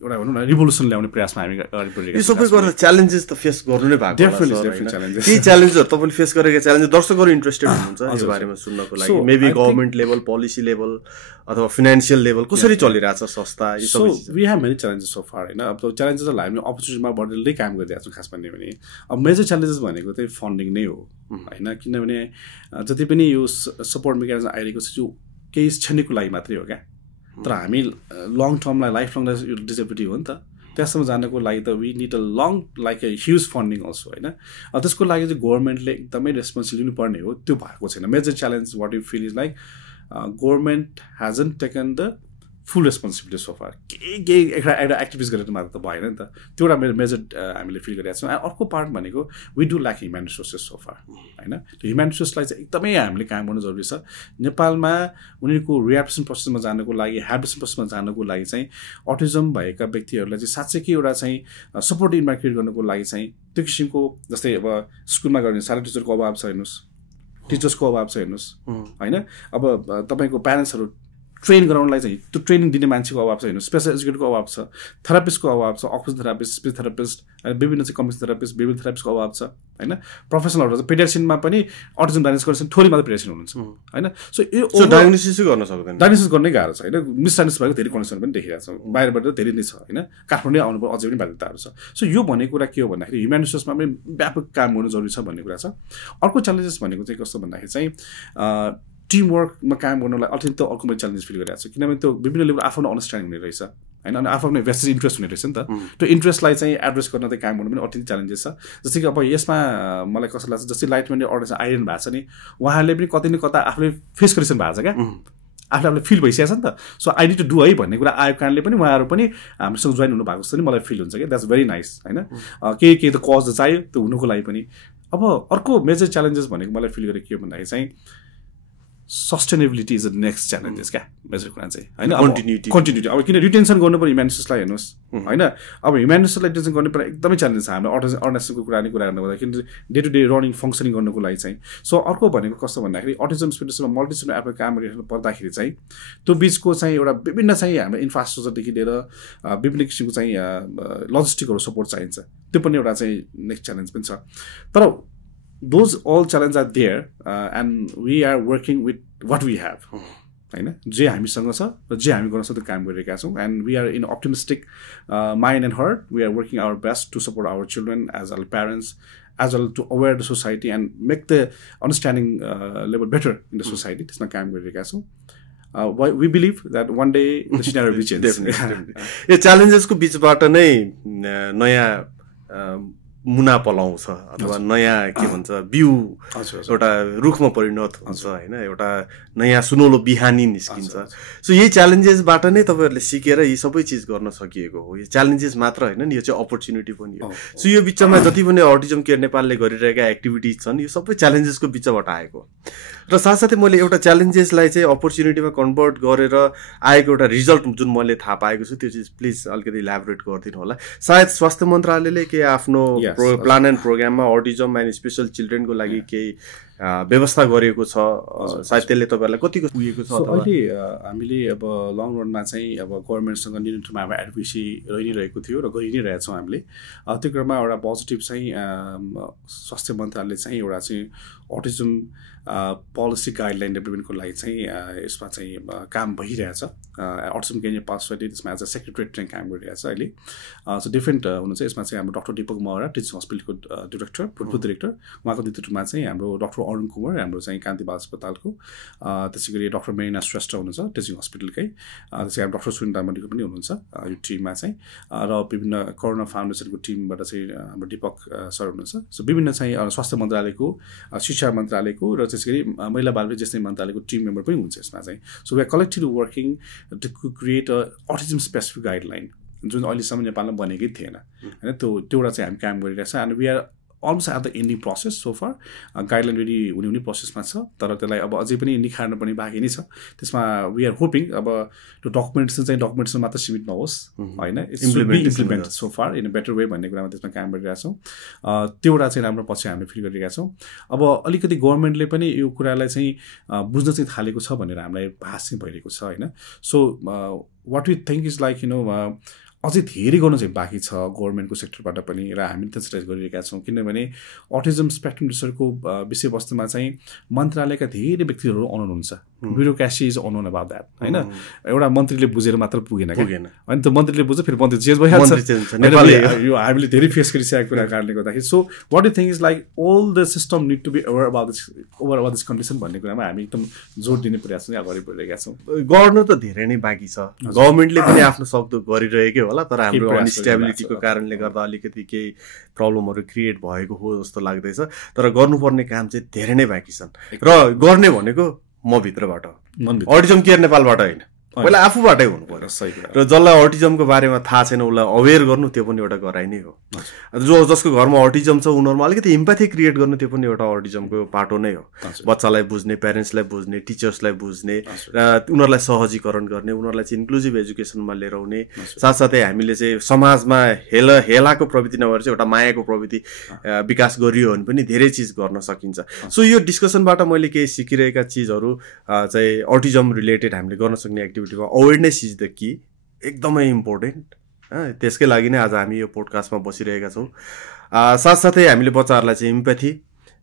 भनौँ न रिभोल्युसन ल्याउने प्रयासमा हामी गरिरहेका यो सबै गरेर च्यालेन्जेस त फेस गर्नु नै भएको डेफिनेटली च्यालेन्जेस के च्यालेन्जहरू तपाईँले फेस गरेका च्यालेन्जेस दर्शकहरू इन्ट्रेस्टेड हुनुहुन्छ यो बारेमा सुन्नको लागि maybe government level policy level अथवा फाइनेन्सियल लेभल कसरी चलिरहेछ संस्था यो सबै we have many challenges so far होइन अब च्यालेन्जेसहरूलाई हामी अपर्च्युनिटीमा बढ्दै काम गरिरहेको छौँ खास भन्ने भने अब मेजर च्यालेन्जेस भनेको चाहिँ फन्डिङ नै हो होइन किनभने जति पनि यो सपोर्ट मेकानिजम आइरहेको छ जो केही क्षणिकको लागि मात्रै हो क्या तर हामी लङ टर्मलाई लाइफ लङ डिसेबिलिटी हो नि त त्यसमा जानको लागि त we need a long like a huge funding also होइन त्यसको लागि चाहिँ गभर्मेन्टले एकदमै रेस्पोन्सिबिलिटी लिनुपर्ने हो त्यो भएको छैन major challenge what you feel is like government hasn't taken the full responsibility so far केही एउटा एक्टिभिस्ट गरेर मात्र त भएन नि त त्यो एउटा मेजर हामीले फिल गरिरहेको छौँ अर्को पार्ट भनेको we do lack human resources so far होइन त्यो ह्युमन रिसोर्सलाई चाहिँ एकदमै हामीले काम गर्नु जरुरी छ नेपालमा उनीहरूको रिह्याबिलिटेसन प्रोसेसमा जानको लागि हेबिलिटेसन प्रोसेसमा जानको लागि चाहिँ अटिजम भएका व्यक्तिहरूलाई चाहिँ साँच्चै कि एउटा चाहिँ सपोर्ट इन्भाइट क्रिएट गर्नको लागि चाहिँ त्यो किसिमको जस्तै अब स्कुलमा गर्ने सारा टिचरको अभाव छ हेर्नुहोस् टिचर्सको अभाव छ हेर्नुहोस् होइन अब तपाईँको प्यारेन्ट्सहरू ट्रेन गराउनलाई चाहिँ त्यो ट्रेनिङ दिने मान्छेको अभाव छ हेर्नु स्पेसल एजुकेटरको अभाव छ थेरापिस्टको अभाव छ अक्युपेसनल थेरापिस्ट स्पिच थेरापिस्ट विभिन्न चाहिँ कम्युनिकेसन थेरापिस्ट बिहेभियर थेरापिस्टको अभाव छ होइन प्रोफेसनलहरू चाहिँ पेडियाट्रियनमा पनि अटिजम डायग्नोसिस गर्छ थोरै मात्र पेडियाट्रियन हुनुहुन्छ होइन सो यो डायग्नोसिस गर्न सक्दैन डायग्नोसिस गर्नै गाह्रो छ होइन मिसडायग्नोसिस भएको धेरै कन्डिसन पनि देखिरहेको छ बाहिरबाट धेरै नै छ होइन काठमाडौँ आउनु अझै पनि बाध्यताहरू छ सो यो भन्ने कुरा के हो भन्दाखेरि ह्युमन रिसोर्समा पनि व्यापक काम गर्नु जरुरी छ भन्ने कुरा छ अर्को च्यालेन्जेस भनेको चाहिँ कस्तो भन्दाखेरि चाहिँ टिमवर्कमा काम गर्नलाई अत्यन्त अर्को मैले च्यालेन्जेस फिल गरिरहेको छु किनभने त्यो विभिन्न लेभल आफ्नो अन्डरस्ट्यान्डिङ हुने रहेछ होइन अनि आफ्नो भेस्टेड इन्ट्रेस्ट हुने रहेछ नि त त्यो इन्ट्रेस्टलाई चाहिँ एड्रेस गर्न चाहिँ काम गर्नु पनि अत्यन्त च्यालेन्जेस छ जस्तै कि अब यसमा मलाई कस्तो लाग्छ जस्तै लाइटमेन्ट अर्गनाइजेसन आइरहनु भएको छ नि उहाँहरूले पनि कतै न कता आफूले फेस गरिसक्नु भएको छ क्या आफूले फिल भइसकेको छ नि त so I need to do है भन्ने कुरा आएको कारणले पनि उहाँहरू पनि हामीसँग जोइन हुनु भएको जस्तो नि मलाई फिल हुन्छ क्या द्याट्स भेरी नाइस होइन केही त कज चाहियो त्यो हुनुको लागि पनि अब अर्को मेजर च्यालेन्जेस भनेको मलाई फिल गरेको के हो भन्दाखेरि चाहिँ sustainability is the next challenges क्या मेजर कुरा चाहिँ होइन कन्टिन्युटी अब किन रिटेन्सन गर्नु पर्यो ह्युमन रिसोर्सलाई हेर्नुहोस् होइन अब ह्युमन रिसोर्सलाई रिटेन्सन गर्नु पर्यो एकदमै च्यालेन्ज छ हाम्रो अर्गनाइजेसनको कुरा गर्नु पर्दा किन day to day running functioning गर्नुको लागि चाहिँ सो अर्को भनेको कस्तो भन्दाखेरि अटिजम स्पेक्ट्रममा मल्टिडिसिप्लिनरी एप्रोच काम गरिरहनु पर्दाखेरि चाहिँ त्यो बिचको चाहिँ एउटा विभिन्न चाहिँ हाम्रो इन्फ्रास्ट्रक्चरदेखि लिएर विभिन्न किसिमको चाहिँ लजिस्टिकहरू सपोर्ट चाहिन्छ त्यो पनि एउटा चाहिँ नेक्स्ट च्यालेन्ज पनि छ तर those all challenges are there and we are working with what we have होइन जे हामीसँग छ र जे हामी गर्न सक्दो काम गरिरहेका छौँ and we are in optimistic mind and heart we are working our best to support our children as all parents as well to aware the society and make the understanding level better in the society त्यसमा काम गरिरहेका छौँ we believe that one day the scenario will change यो च्यालेन्जेसको बिचबाट नै नयाँ मुना पलाउँछ अथवा नयाँ के भन्छ बिउ एउटा रुखमा परिणत हुन्छ होइन एउटा नयाँ सुनौलो बिहानी निस्किन्छ सो यही च्यालेन्जेसबाट नै तपाईँहरूले सिकेर यी सबै चिज गर्न सकिएको हो यो च्यालेन्जेस मात्र होइन नि यो चाहिँ अपर्च्युनिटी पनि हो सो यो बिचमा जति पनि अटिजम केयर नेपालले गरिरहेका एक्टिभिटिज छन् यो सबै च्यालेन्जेसको बिचबाट आएको र साथसाथै मैले एउटा च्यालेन्जेसलाई चाहिँ अपर्च्युनिटीमा कन्भर्ट गरेर आएको एउटा रिजल्ट जुन मैले थाहा पाएको छु त्यो चिज प्लिज अलिकति इलाबोरेट गरिदिनु होला सायद स्वास्थ्य मन्त्रालयले के आफ्नो प्लान एन्ड प्रोग्राममा अटिजम एन्ड स्पेसल चिल्ड्रेनको लागि केही व्यवस्था गरेको छ सायद त्यसले तपाईँहरूलाई कतिको पुगेको छ अहिले हामीले अब लङ रनमा चाहिँ अब गभर्मेन्टसँग निरन्तरमा अब एडभोकेसी रहि नै रहेको थियो र गरि नै रहेछौँ हामीले त्यो क्रममा एउटा पोजिटिभ चाहिँ स्वास्थ्य मन्त्रालयले चाहिँ एउटा चाहिँ अटिजम पोलिसी गाइडलाइन डेभलपमेन्टको लागि चाहिँ यसमा चाहिँ काम भइरहेछ अटिजम केयर पासवर्ड त्यसमा एज अ सेक्रेटरिएट चाहिँ काम गरिरहेछ अहिले सो डिफ्रेन्ट हुनुहुन्छ यसमा चाहिँ हाम्रो डक्टर दीपक महरा टिचिङ हस्पिटलको डिरेक्टर भूतपूर्व डिरेक्टर उहाँको नेतृत्वमा चाहिँ हाम्रो डक्टर अरुण कुमार हाम्रो चाहिँ कान्ति बाल अस्पतालको त्यसै गरी डक्टर मेरिना श्रेष्ठ हुनुहुन्छ टिचिङ हस्पिटलकै त्यसै गरी डक्टर सुनिता मण्डीको पनि हुनुहुन्छ यो टिममा चाहिँ र विभिन्न कोरोना फाउन्डेसनको टिमबाट चाहिँ हाम्रो दीपक सर हुनुहुन्छ सो विभिन्न चाहिँ स्वास्थ्य मन्त्रालयको शिक्षा मन्त्रालयको र त्यसै गरी महिला बाल विकास मन्त्रालयको टिम मेम्बर पनि हुन्छ यसमा चाहिँ so we are collectively working to create a autism specific guideline जुन अहिलेसम्म नेपालमा बनेकै थिएन होइन त्यो एउटा चाहिँ हामी काम गरिरहेछ and we are almost at the ending process so far guideline ready हुने प्रोसेसमा छ तर त्यसलाई अब अझै पनि निखार्न पनि बाँकी नै छ त्यसमा वी आर होपिङ अब त्यो डकुमेन्टेसन चाहिँ डकुमेन्टेसन मात्र सीमित नहोस् होइन implement so far in a better way भन्ने कुरामा त्यसमा काम गरिरहेछौँ त्यो एउटा चाहिँ राम्रो पछि हामीले फिल गरिरहेका छौँ अब अलिकति गभर्मेन्टले पनि यो कुरालाई चाहिँ बुझ्न चाहिँ थालेको छ भनेर हामीलाई भास चाहिँ भइरहेको छ होइन so what we think is like अझै धेरै गर्नु चाहिँ बाँकी छ गभर्मेन्टको सेक्टरबाट पनि र हामीले सेन्सिटाइज गरिरहेका छौँ किनभने अटिजम स्पेक्ट्रम डिसअर्डरको विषयवस्तुमा चाहिँ मन्त्रालयका धेरै व्यक्तिहरू आउनुहुन्छ bureaucracy is unknown about that होइन एउटा मन्त्रीले बुझेर मात्र पुगेन अनि त्यो मन्त्रीले बुझ्छ फेरि मन्त्री चेन्ज भइहाल्छ यो हामीले धेरै फेस गरिसकेको कुरा कारणले गर्दाखेरि so what you think is like all the system need to be aware about this condition भन्ने कुरामा हामी एकदम जोड दिने प्रयास चाहिँ अगाडि बढिरहेका छौँ गर्नु त धेरै नै बाँकी छ गभर्मेन्टले पनि आफ्नो सक्दो गरिरहेकै होला तर हाम्रो अनस्टेबिलिटीको कारणले गर्दा अलिकति केही प्रब्लमहरू क्रिएट भएको हो जस्तो लाग्दैछ तर गर्नुपर्ने काम चाहिँ धेरै नै बाँकी छन् र गर्ने भनेको म भित्रबाट अटिजम केयर नेपालबाट होइन पहिला आफूबाटै हुनु पर्यो। सही कुरा। र जसलाई अटिजमको बारेमा थाहा छैन उसलाई अवेर गर्नु त्यो पनि एउटा गराइ नै हो। जसको घरमा अटिजम छ उनीहरूमा अलिकति इम्प्याथी क्रिएट गर्नु त्यो पनि एउटा अटिजमको पाटो नै हो। बच्चालाई बुझ्ने, प्यारेन्ट्सलाई बुझ्ने, टिचर्सलाई बुझ्ने र उनीहरूलाई सहजीकरण गर्ने, उनीहरूलाई चाहिँ इन्क्लुजिभ एजुकेसनमा लिएर आउने, साथसाथै हामीले चाहिँ समाजमा हेलाको प्रवृत्ति नभएर चाहिँ एउटा मायाको प्रवृत्ति विकास गरियो भने पनि धेरै चिज गर्न सकिन्छ। सो यो डिस्कसनबाट मैले केही सिकिरहेका चिजहरू चाहिँ अटिजम रिलेटेड हामीले गर्न सक्ने एक्टिभिटीमा अवेरनेस इज द की, एकदमै इम्पोर्टेन्ट। त्यसकै लागि नै आज हामी यो पोडकास्टमा बसिरहेका छौँ। साथसाथै हामीले बच्चाहरूलाई चाहिँ इम्प्याथी,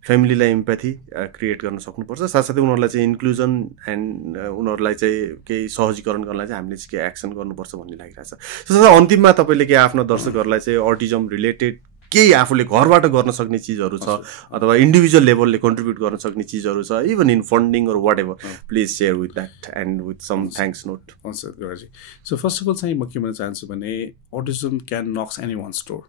फ्यामिलीलाई इम्प्याथी क्रिएट गर्न सक्नुपर्छ। साथसाथै उनीहरूलाई चाहिँ इन्क्लुजन एन्ड उनीहरूलाई चाहिँ केही सहजीकरण गर्नलाई चाहिँ हामीले चाहिँ केही एक्सन गर्नुपर्छ भन्ने लागिरहेछ। साथै अन्तिममा तपाईँले केही आफ्ना दर्शकहरूलाई चाहिँ अटिजम रिलेटेड केही आफूले घरबाट गर्न सक्ने चिजहरू छ अथवा इन्डिभिजुअल लेभलले कन्ट्रिब्युट गर्न सक्ने चिजहरू छ, even in funding or whatever, please share with that and with some thanks note. हुन्छ गराजी। सो फर्स्ट अफ अल चाहिँ म के भन्न चाहन्छु भने autism can knocks any one store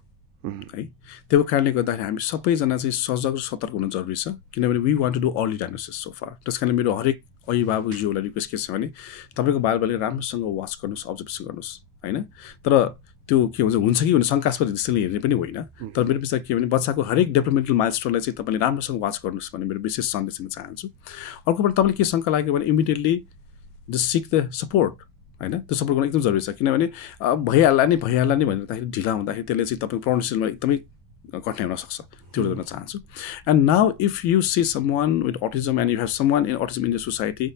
है। त्यो कारणले गर्दाखेरि हामी सबैजना चाहिँ सजग र सतर्क हुनु जरुरी छ, किनभने we want to do early diagnosis so far. त्यस कारण मेरो हरेक अभिभावकज्यूलाई रिक्वेस्ट के छ भने तपाईँको बालबालिका राम्रोसँग वाच गर्नुहोस्, अब्जर्भेसन गर्नुहोस् होइन। तर त्यो के हुन्छ कि शङ्कास्पद दृष्टिले हेर्ने पनि होइन। तर मेरो विचार के भने बच्चाको हरेक डेभलपमेन्टल माइलस्टोनलाई चाहिँ तपाईँले राम्रोसँग वाच गर्नुहोस् भन्ने मेरो विशेष सन्देश दिन चाहन्छु। अर्कोपल्ट तपाईँले के शङ्का लाग्यो भने immediately just sick the support होइन। त्यो सपोर्ट गर्नु एकदम जरुरी छ, किनभने भइहाल्ला नि भन्दाखेरि ढिला हुँदाखेरि त्यसले चाहिँ तपाईँको प्रोनाउन्सिएसनमा एकदमै कठिनाइ हुनसक्छ, त्यो गर्न चाहन्छु। And now if you see someone with autism and you have someone in autism in the society,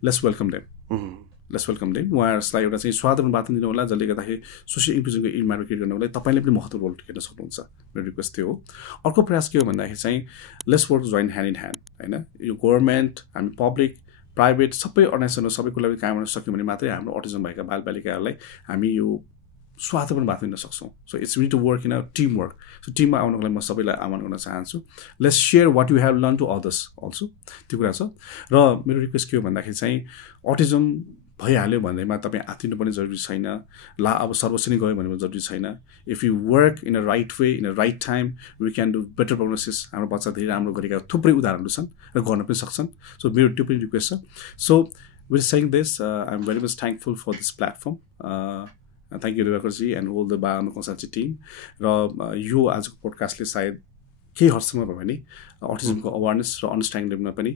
let's welcome them. उहाँहरूलाई एउटा चाहिँ स्वादमा बात दिनु होला, जसले गर्दाखेरि सोसियल इन्क्लुजनको इन्भाइरोमेन्ट क्रिएट गर्नको लागि तपाईँले पनि महत्त्वपूर्ण रोल खेल्न सक्नुहुन्छ। मेरो रिक्वेस्ट त्यो हो। अर्को प्रयास के हो भन्दाखेरि चाहिँ let's work join hand in hand होइन। यो गभर्मेन्ट, हामी पब्लिक, प्राइभेट सबै अर्गनाइजेसनहरू सबैको लागि काम गर्न सक्यौँ भने मात्रै हाम्रो अटिजम भएका बालबालिकाहरूलाई हामी यो स्वार्थपूर्ण बात दिन सक्छौँ। So it's we to work in a team work. So टिममा आउनको लागि म सबैलाई आह्वान गर्न चाहन्छु। Let's share what you have learn to others also, त्यो कुरा छ। र मेरो रिक्वेस्ट के हो भन्दाखेरि चाहिँ अटिजम भइहाल्यो भन्दैमा तपाईँ आत्तिनु पनि जरुरी छैन, ला अब सर्वश्रेणी गयो भने पनि जरुरी छैन। If you work in a right way, in a right time, we can do better prognosis. हाम्रो बच्चा धेरै राम्रो गरेका थुप्रै उदाहरणहरू छन् र गर्न पनि सक्छन्। सो मेरो त्यो पनि रिक्वेस्ट छ। So with saying this I am very much thankful for this platform. Thank you दिवाकरजी and whole the Balaama consultancy team. र यो आजको पोडकास्टले सायद केही हदसम्म भयो भने अटिजमको अवेरनेस र अन्डरस्ट्यान्डिङ लेभलमा पनि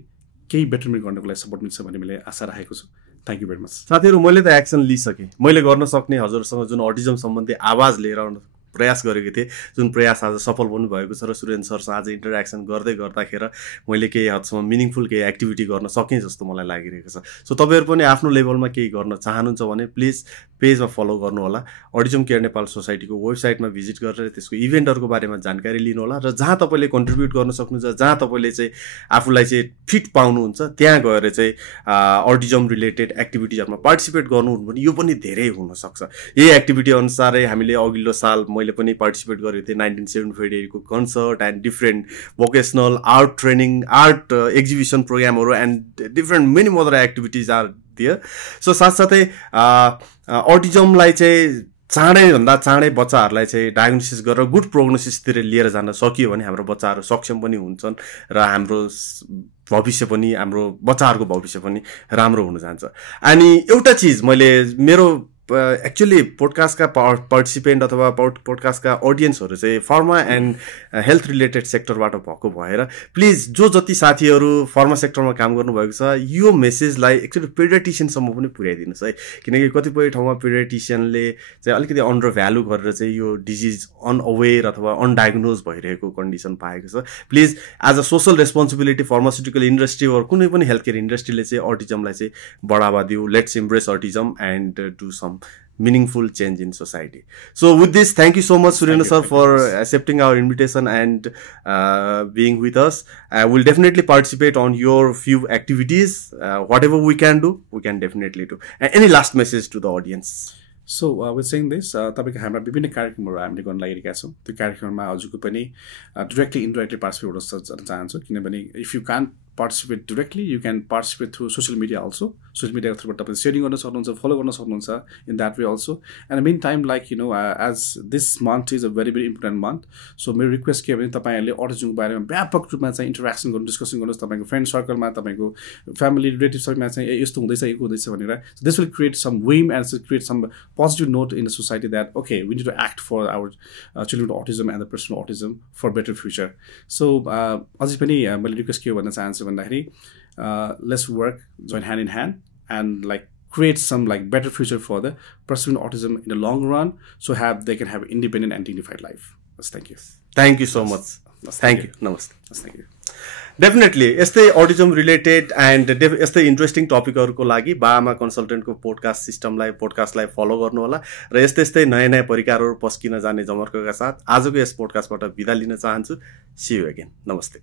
केही बेटरमेन्ट गर्नको लागि सपोर्ट मिल्छ भन्ने मैले आशा राखेको छु। Thank you very much. साथीहरू, मैले त एक्सन लिइसकेँ। मैले गर्न सक्ने हजुरसँग जुन अटिजम सम्बन्धी आवाज लिएर आउन प्रयास गरेको थिएँ, जुन प्रयास आज सफल पनि भएको छ र सुरेन्द्र सरसँग आज इन्टरेक्सन गर्दै गर्दाखेरि मैले केही हदसम्म मिनिङफुल केही एक्टिभिटी गर्न सकेँ जस्तो मलाई लागिरहेको छ। सो तपाईँहरू पनि आफ्नो लेभलमा केही गर्न चाहनुहुन्छ भने प्लिज पेजमा फलो गर्नुहोला। अटिजम केयर नेपाल सोसाइटीको वेबसाइटमा भिजिट गरेर त्यसको इभेन्टहरूको बारेमा जानकारी लिनुहोला र जहाँ तपाईँले कन्ट्रिब्युट गर्न सक्नुहुन्छ, जहाँ तपाईँले चाहिँ आफूलाई चाहिँ फिट पाउनुहुन्छ, त्यहाँ गएर चाहिँ अटिजम रिलेटेड एक्टिभिटिजहरूमा पार्टिसिपेट गर्नुहुन्छ भने यो पनि धेरै हुनसक्छ। यही एक्टिभिटी अनुसारै हामीले अघिल्लो साल मैले पनि पार्टिसिपेट गरेको थिएँ 1975 को concert and different vocational art training, art exhibition प्रोग्रामहरू and different many other activities are there. सो साथसाथै अटिजमलाई चाहिँ चाँडैभन्दा चाँडै बच्चाहरूलाई चाहिँ डायग्नोसिस गरेर गुड प्रोग्नोसिसतिर लिएर जान सकियो भने हाम्रो बच्चाहरू सक्षम पनि हुन्छन् र हाम्रो भविष्य पनि, हाम्रो बच्चाहरूको भविष्य पनि राम्रो हुन जान्छ। अनि एउटा चिज मैले मेरो एक्चुअली पोडकास्टका पार्टिसिपेन्ट अथवा पोडकास्टका अडियन्सहरू चाहिँ फार्मा एन्ड हेल्थ रिलेटेड सेक्टरबाट भएको भएर प्लिज जो जति साथीहरू फार्मा सेक्टरमा काम गर्नुभएको छ यो मेसेजलाई एक्चुअली पेडियाट्रिसियनसम्म पनि पुर्याइदिनुहोस् है, किनकि कतिपय ठाउँमा पेडियाट्रिसियनले चाहिँ अलिकति अन्डर भ्यालु गरेर चाहिँ यो डिजिज अनअवेर अथवा अनडायग्नोज भइरहेको कन्डिसन पाएको छ। Please as a social responsibility pharmaceutical industry वा कुनै पनि हेल्थ केयर इन्डस्ट्रीले चाहिँ अटिजमलाई चाहिँ बढावा दियो। Let's embrace autism and do some meaningful change in society. So with this, thank you so much Surendra sir for accepting our invitation and being with us. We'll definitely participate on your few activities. Whatever we can do, we can definitely do. Any last message to the audience? So with saying this, तपाईँको हाम्रा विभिन्न कार्यक्रमहरू हामीले गर्न लागिरहेका छौँ। त्यो कार्यक्रममा हजुरको पनि डिरेक्टली इन्डाइरेक्टली पार्टिसिपेट गर्न चाहन्छु, किनभने if you can't participate directly, you can participate through social media also. Social media through तपाईले शेयरिङ गर्न सक्नुहुन्छ, फलो गर्न सक्नुहुन्छ in that way also. And in the meantime, like you know, as this month is a very very important month, so मेरो request के भने तपाईहरुले अटिज्मको बारेमा व्यापक रूपमा चाहिँ इन्टरेक्सन गर्नु, डिस्कसन गर्नुस् तपाईको फ्रेन्ड सर्कलमा, तपाईको फ्यामिली रिलेटिभ्सहरुमा चाहिँ यस्तो हुँदैछ यो हुँदैछ भनेर. So this will create some whim and create some positive note in the society that okay, we need to act for our children with autism and the person with autism for better future. So अझै पनि मैले request के भन्न चाहन्छु भन्दाखेरि let's work, join hand in hand and like create some like better future for the person with autism in the long run, so they can have independent and dignified life. Yes, thank you. Thank you so much. Thank you. Namaste. Yes, thank you. Definitely यस्तै autism related and यस्तै interesting टपिकहरूको लागि बाआमा कन्सल्टेन्टको पोडकास्टलाई follow गर्नुहोला र यस्तै नयाँ नयाँ परिकारहरू पस्किन जाने जमर्कोका साथ आजको यस पोडकास्टबाट बिदा लिन चाहन्छु. See you again. नमस्ते.